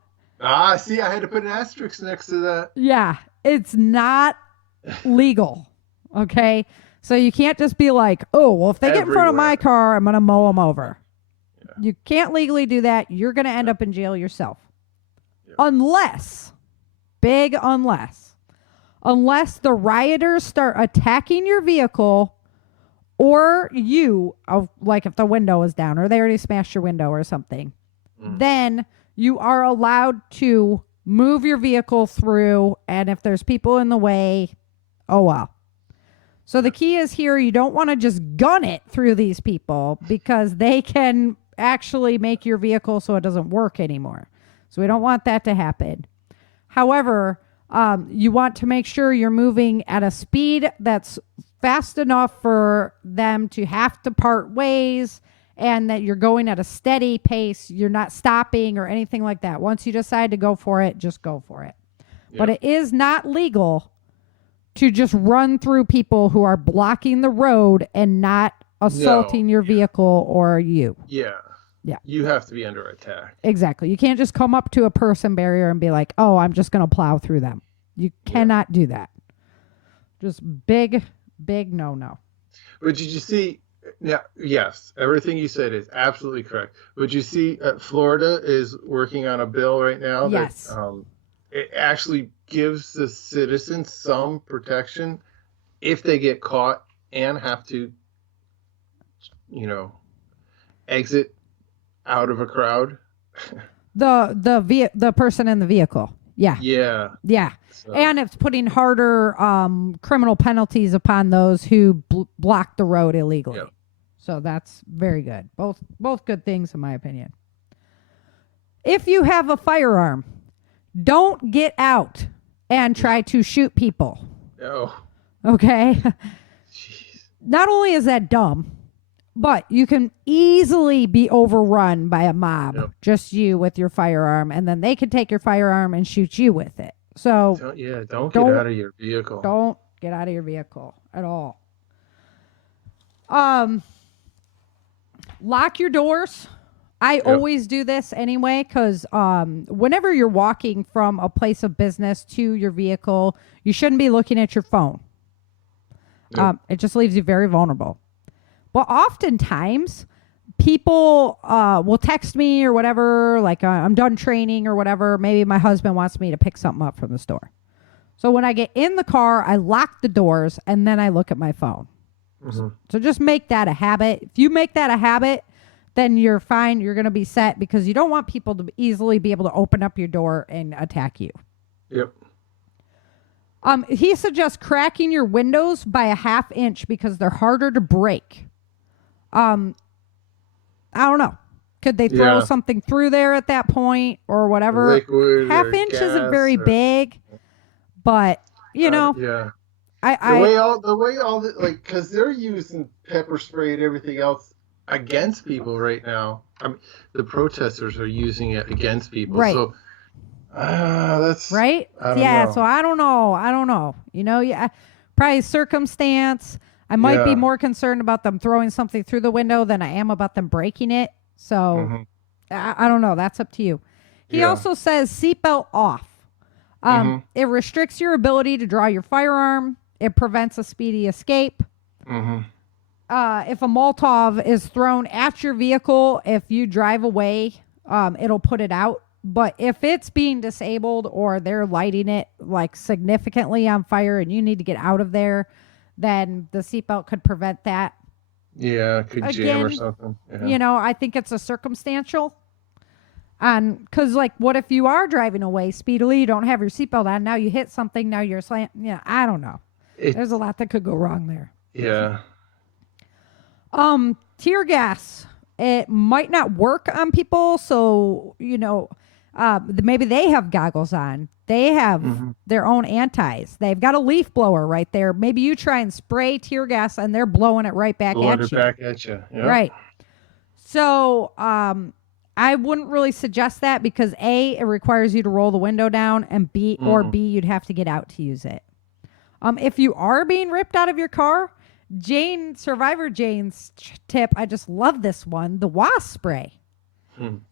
See, I had to put an asterisk next to that. Yeah, it's not legal, okay? So you can't just be like, oh, well, if they get in front of my car, I'm going to mow them over. Yeah. You can't legally do that. You're going to end up in jail yourself. Yeah. Unless the rioters start attacking your vehicle or you, like if the window is down or they already smashed your window or something, then you are allowed to move your vehicle through, and if there's people in the way, oh well. So the key is here, you don't want to just gun it through these people because they can actually make your vehicle so it doesn't work anymore. So we don't want that to happen. However, you want to make sure you're moving at a speed that's fast enough for them to have to part ways, and that you're going at a steady pace. You're not stopping or anything like that. Once you decide to go for it, just go for it. Yep. But it is not legal to just run through people who are blocking the road and not assaulting your vehicle or you. Yeah. Yeah. You have to be under attack. Exactly. You can't just come up to a person barrier and be like, oh, I'm just going to plow through them. You cannot do that. Just big no. But did you see... Yeah, yes, everything you said is absolutely correct. But you see, Florida is working on a bill right now that it actually gives the citizens some protection if they get caught and have to, exit out of a crowd. The person in the vehicle. Yeah. Yeah. So. And it's putting harder criminal penalties upon those who block the road illegally. Yep. So that's very good. Both good things in my opinion. If you have a firearm, don't get out and try to shoot people. No. Okay? Jeez. Not only is that dumb, but you can easily be overrun by a mob, just you with your firearm, and then they can take your firearm and shoot you with it. So don't get out of your vehicle. Don't get out of your vehicle at all. Lock your doors. I always do this anyway, because whenever you're walking from a place of business to your vehicle, you shouldn't be looking at your phone. Yep. It just leaves you very vulnerable. But oftentimes, people will text me or whatever, like I'm done training or whatever. Maybe my husband wants me to pick something up from the store. So when I get in the car, I lock the doors and then I look at my phone. Mm-hmm. So just make that a habit. If you make that a habit, then you're fine. You're going to be set, because you don't want people to easily be able to open up your door and attack you. Yep. He suggests cracking your windows by a 1/2 inch because they're harder to break. I don't know. Could they throw something through there at that point or whatever? Liquid 1/2 inch isn't very big, but you know. Yeah. The way all the like, because they're using pepper spray and everything else against people right now. I mean, the protesters are using it against people. Right. So that's right. Know. So I don't know. You know, probably circumstance. I might be more concerned about them throwing something through the window than I am about them breaking it. So I don't know. That's up to you. He also says seatbelt off. It restricts your ability to draw your firearm. It prevents a speedy escape. If a Molotov is thrown at your vehicle, if you drive away, it'll put it out. But if it's being disabled or they're lighting it like significantly on fire and you need to get out of there, then the seatbelt could prevent that. Yeah, it could jam or something. Yeah. You know, I think it's a circumstantial. Because, like, what if you are driving away speedily, you don't have your seatbelt on, now you hit something, now you're slam. Yeah, I don't know. There's a lot that could go wrong there. Yeah. Tear gas. It might not work on people, so, you know, maybe they have goggles on. They have their own antis. They've got a leaf blower right there. Maybe you try and spray tear gas and they're blowing it right back at you. Back at you. Yep. Right. So, I wouldn't really suggest that because A, it requires you to roll the window down, and B, you'd have to get out to use it. If you are being ripped out of your car, Survivor Jane's tip, I just love this one, the wasp spray.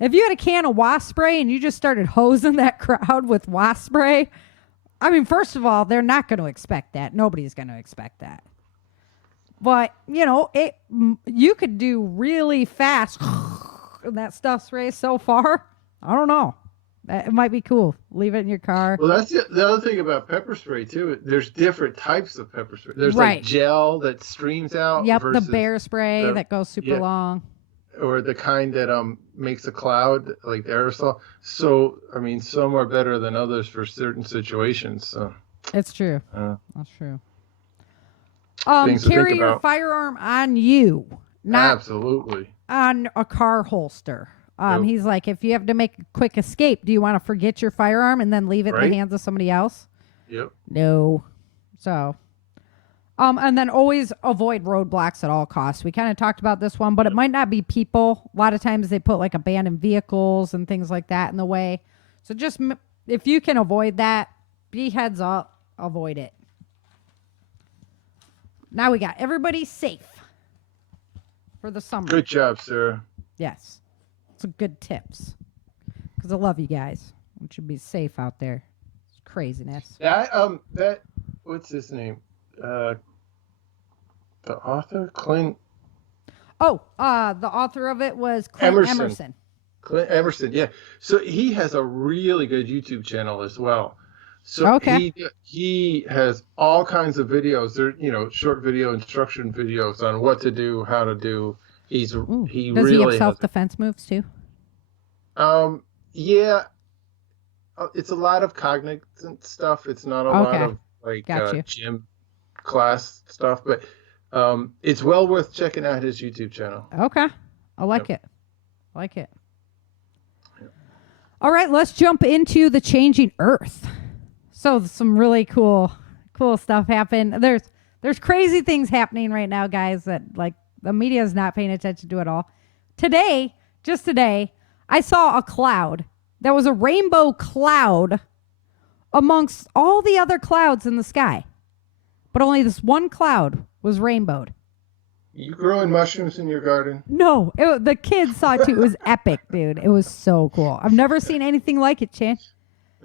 If you had a can of wasp spray and you just started hosing that crowd with wasp spray, I mean, first of all, they're not going to expect that. Nobody's going to expect that. But, you know, you could do really fast that stuff sprays so far. I don't know. It might be cool. Leave it in your car. Well, that's the other thing about pepper spray, too. There's different types of pepper spray. There's like gel that streams out. Yep, the bear spray that goes super long. Or the kind that makes a cloud, like the aerosol. So, I mean, some are better than others for certain situations. So it's true. That's true. Carry your firearm on you, not absolutely on a car holster. Nope. He's like, if you have to make a quick escape, do you want to forget your firearm and then leave it in the hands of somebody else? Yep. No. So, and then always avoid roadblocks at all costs. We kind of talked about this one, but it might not be people. A lot of times they put like abandoned vehicles and things like that in the way. So just if you can avoid that, be heads up, avoid it. Now we got everybody safe for the summer. Good job, Sarah. Yes. Some good tips. Because I love you guys. You should be safe out there. It's craziness. That what's his name? The author? Clint. Oh, the author of it was Clint Emerson. Clint Emerson, yeah. So he has a really good YouTube channel as well. So he has all kinds of videos. They're short video instruction videos on what to do, how to do. Does he have self-defense moves too? Yeah. It's a lot of cognizant stuff. It's not a lot of like gym class stuff, but it's well worth checking out his YouTube channel. Okay, I like it. All right, let's jump into the changing Earth. So some really cool stuff happened. There's crazy things happening right now, guys, that like the media is not paying attention to at all. Just today, I saw a cloud. That was a rainbow cloud amongst all the other clouds in the sky. But only this one cloud was rainbowed. You growing mushrooms in your garden? No, the kids saw it too. It was epic, dude. It was so cool. I've never seen anything like it, Chan.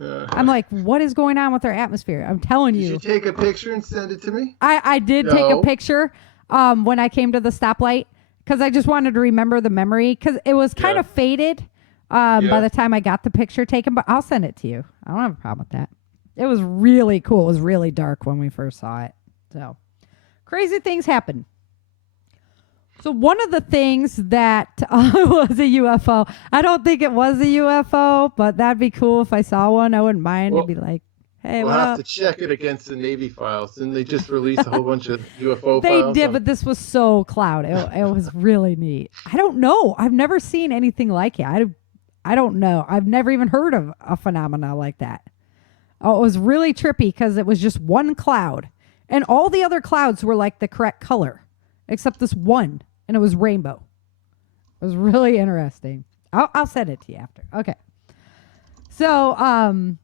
I'm like, what is going on with our atmosphere? I'm telling Did you. you take a picture and send it to me? I did take a No. picture when I came to the stoplight because I just wanted to remember the memory because it was kind of faded by the time I got the picture taken. But I'll send it to you. I don't have a problem with that. It was really cool. It was really dark when we first saw it. So crazy things happen. So one of the things that was a UFO, I don't think it was a UFO, but that'd be cool if I saw one. I wouldn't mind. Well, It'd be like, hey, we'll what have up? to check it against the Navy files. Didn't they just release a whole bunch of UFO They files? did, but this was so cloud. It was really neat. I don't know. I've never seen anything like it. I don't know. I've never even heard of a phenomena like that. Oh, it was really trippy because it was just one cloud, and all the other clouds were like the correct color, except this one, and it was rainbow. It was really interesting. I'll send it to you after. Okay. So,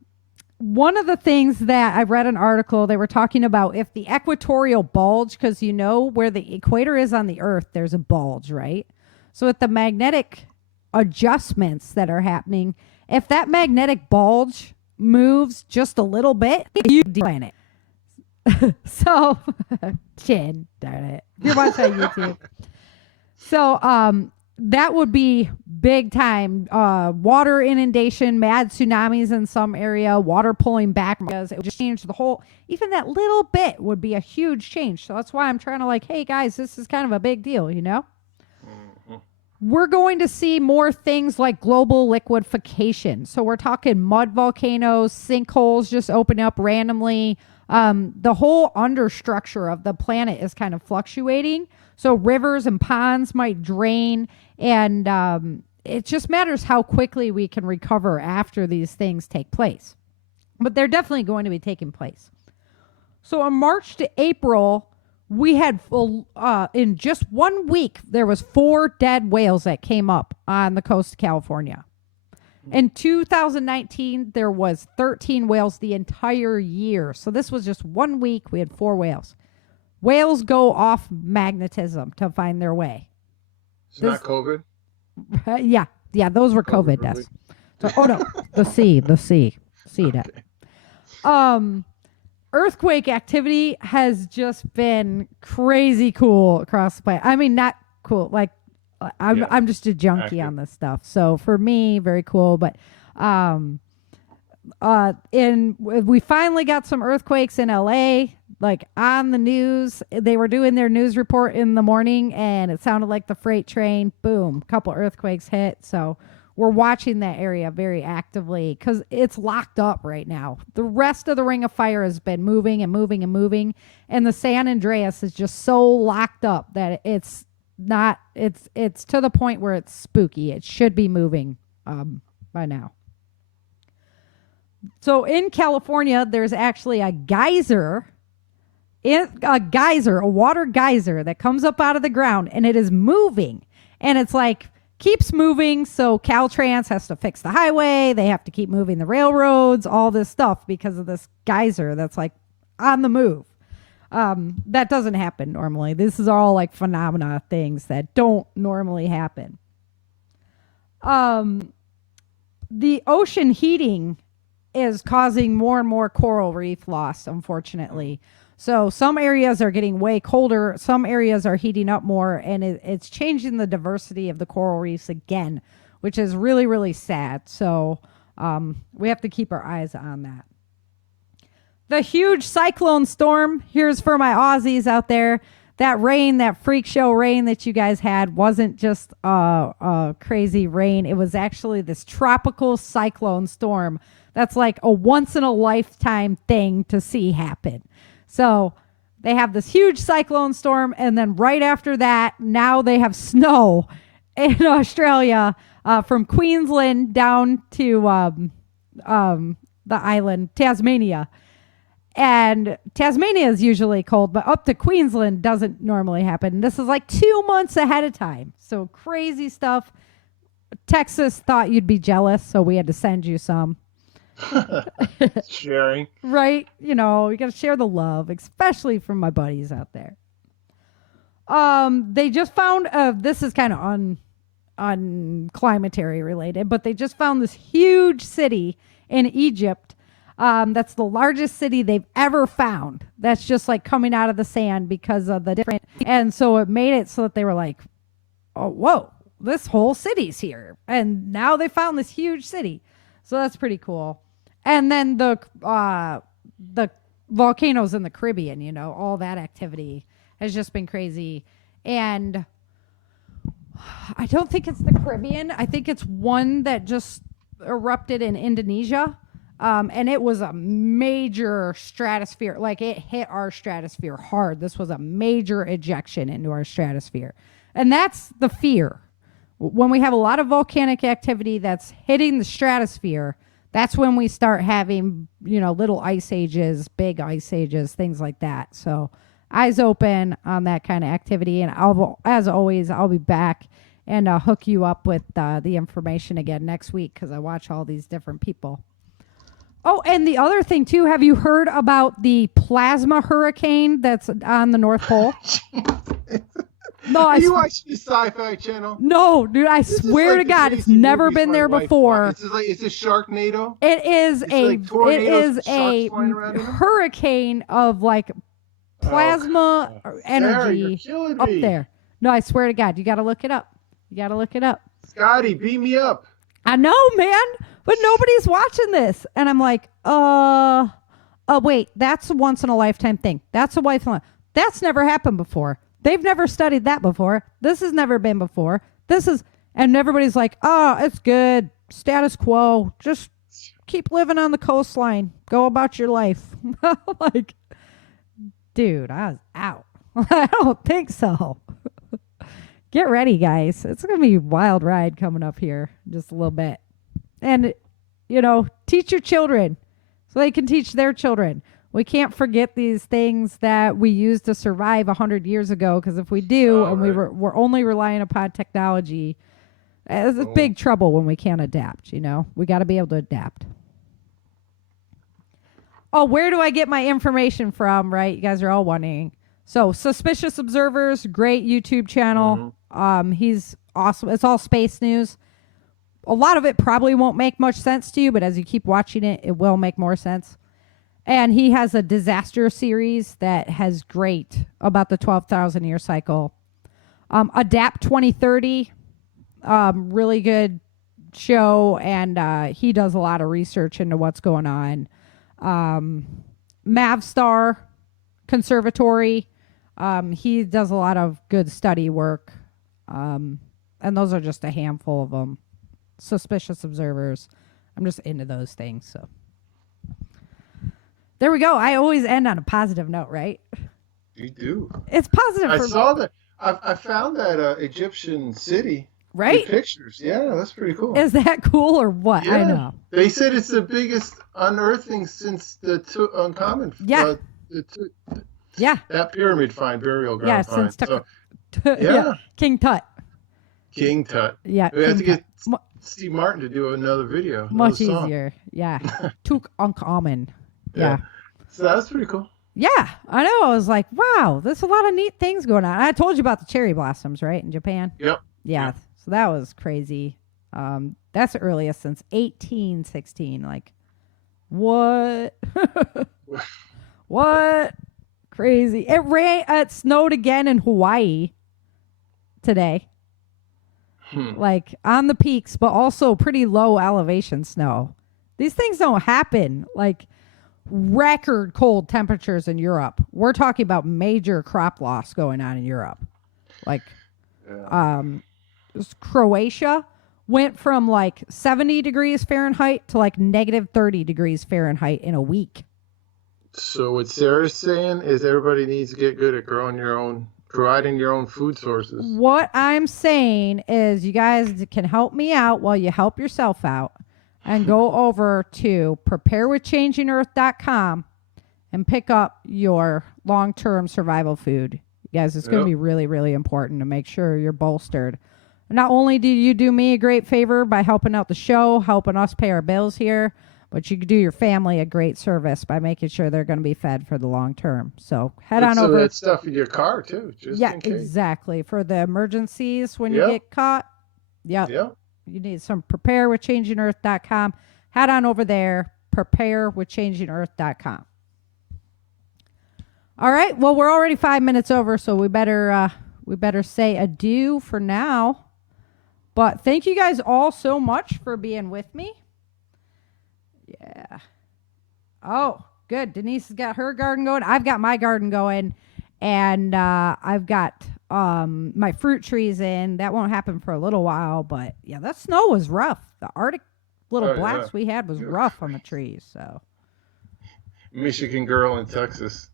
one of the things that I read an article, they were talking about if the equatorial bulge, because you know where the equator is on the Earth, there's a bulge, right? So with the magnetic adjustments that are happening, if that magnetic bulge moves just a little bit, you planet. So, Chin, darn it. You're watching on YouTube. So, that would be big time. Water inundation, mad tsunamis in some area, water pulling back because it would just change the whole, even that little bit would be a huge change. So that's why I'm trying to like, hey guys, this is kind of a big deal, you know? We're going to see more things like global liquefaction. So we're talking mud volcanoes, sinkholes just open up randomly. The whole understructure of the planet is kind of fluctuating. So rivers and ponds might drain, and it just matters how quickly we can recover after these things take place. But they're definitely going to be taking place. So in March to April, we had in just 1 week, there was 4 dead whales that came up on the coast of California. In 2019, there was 13 whales the entire year. So this was just 1 week. We had 4 whales. Whales go off magnetism to find their way. It's not COVID? Yeah, those were COVID deaths. So, oh no, the sea. That. Earthquake activity has just been crazy cool across the planet. I mean, not cool. Like, I'm just a junkie on this stuff. So for me, very cool. But we finally got some earthquakes in LA. Like on the news, they were doing their news report in the morning, and it sounded like the freight train. Boom, a couple earthquakes hit. So we're watching that area very actively because it's locked up right now. The rest of the Ring of Fire has been moving and moving and moving, and the San Andreas is just so locked up that it's not. It's to the point where it's spooky. It should be moving by now. So in California, there's actually a geyser. A water geyser that comes up out of the ground, and it is moving, and it's like keeps moving. So Caltrans has to fix the highway. They have to keep moving the railroads, all this stuff because of this geyser that's like on the move. That doesn't happen normally. This is all like phenomena things that don't normally happen. The ocean heating is causing more and more coral reef loss, unfortunately. So some areas are getting way colder. Some areas are heating up more, and it's changing the diversity of the coral reefs again, which is really, really sad. So we have to keep our eyes on that. The huge cyclone storm, here's for my Aussies out there. That rain, that freak show rain that you guys had wasn't just crazy rain. It was actually this tropical cyclone storm that's like a once-in-a-lifetime thing to see happen. So they have this huge cyclone storm, and then right after that, now they have snow in Australia from Queensland down to the island, Tasmania. And Tasmania is usually cold, but up to Queensland doesn't normally happen. This is like 2 months ahead of time. So crazy stuff. Texas thought you'd be jealous, so we had to send you some. They just found this is kind of unclimatary related, but they just found this huge city in Egypt. That's the largest city they've ever found. That's just like coming out of the sand because of the different, and so it made it so that they were like, oh, whoa, this whole city's here, and now they found this huge city. So that's pretty cool. And then the volcanoes in the Caribbean, you know, all that activity has just been crazy. And I don't think it's the Caribbean. I think it's one that just erupted in Indonesia. And it was a major stratosphere. Like, it hit our stratosphere hard. This was a major ejection into our stratosphere. And that's the fear. When we have a lot of volcanic activity that's hitting the stratosphere, that's when we start having, you know, little ice ages, big ice ages, things like that. So eyes open on that kind of activity. And as always, I'll be back and hook you up with the information again next week, because I watch all these different people. Oh, and the other thing, too, have you heard about the plasma hurricane that's on the North Pole? No, Are you watching the Sci-Fi Channel? No, dude, I swear to God, it's never been there before. It's a Sharknado? It is a hurricane of like plasma energy Sarah, up there. No, I swear to God, you got to look it up. Scotty, beat me up. I know, man, but nobody's watching this. And I'm like, wait, that's a once in a lifetime thing. That's that's never happened before. They've never studied that before. This has never been before. And everybody's like, oh, it's good. Status quo. Just keep living on the coastline. Go about your life. Like, dude, I was out. I don't think so. Get ready, guys. It's going to be a wild ride coming up here in just a little bit. And, you know, teach your children so they can teach their children. We can't forget these things that we used to survive 100 years ago, because if we do, we're only relying upon technology, it's big trouble when we can't adapt, you know? We got to be able to adapt. Oh, where do I get my information from, right? You guys are all wondering. So, Suspicious Observers, great YouTube channel. He's awesome. It's all space news. A lot of it probably won't make much sense to you, but as you keep watching it, it will make more sense. And he has a disaster series that has great about the 12,000 year cycle. Adapt 2030, really good show, and he does a lot of research into what's going on. Mavstar Conservatory, he does a lot of good study work, and those are just a handful of them. Suspicious Observers, I'm just into those things, so. There we go. I always end on a positive note, right? You do. It's positive. I saw that. I found that Egyptian city. Right? Pictures. Yeah, that's pretty cool. Is that cool or what? Yeah. I know. They said it's the biggest unearthing since the Uncommon. Yeah. That pyramid burial ground. Yeah, find. Yeah. King Tut. Yeah. We have to get Steve Martin to do another video. Much easier. Yeah. Took Uncommon. Yeah. So that's pretty cool. Yeah, I know. I was like, wow, there's a lot of neat things going on. I told you about the cherry blossoms, right, in Japan? Yep. Yeah. So that was crazy. That's the earliest since 1816. Like, what? What? Crazy. It snowed again in Hawaii today. Like, on the peaks, but also pretty low elevation snow. These things don't happen. Like, record cold temperatures in Europe. We're talking about major crop loss going on in Europe. Like, Croatia went from like 70 degrees Fahrenheit to like negative 30 degrees Fahrenheit in a week. So what Sarah's saying is everybody needs to get good at providing your own food sources. What I'm saying is you guys can help me out while you help yourself out. And go over to preparewithchangingearth.com and pick up your long-term survival food. You guys, it's going to be really, really important to make sure you're bolstered. Not only do you do me a great favor by helping out the show, helping us pay our bills here, But you could do your family a great service by making sure they're going to be fed for the long term. So head on over. That stuff in your car too, just in case. Exactly. For the emergencies when you get caught. Yep. Yeah. You need some preparewithchangingearth.com. Head on over there, preparewithchangingearth.com. All right. Well, we're already 5 minutes over, so we better say adieu for now. But thank you guys all so much for being with me. Yeah. Oh, good. Denise has got her garden going. I've got my garden going, and I've got my fruit trees in. That won't happen for a little while, but yeah, that snow was rough. The Arctic little blast we had was rough on the trees. So, Michigan girl in Texas.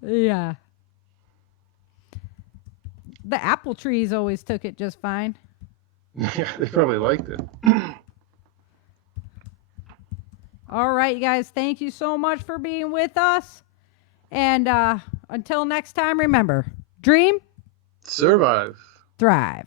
Yeah. The apple trees always took it just fine. Yeah, they probably liked it. All right, you guys, thank you so much for being with us. And until next time, remember, dream, survive, thrive.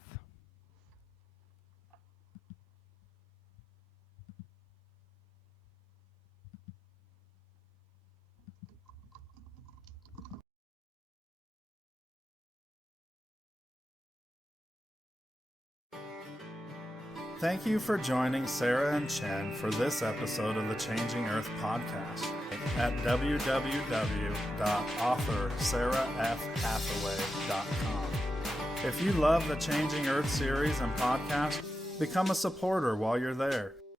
Thank you for joining Sarah and Chen for this episode of the Changing Earth podcast at www.authorSarahFHathaway.com. If you love the Changing Earth series and podcast, become a supporter while you're there.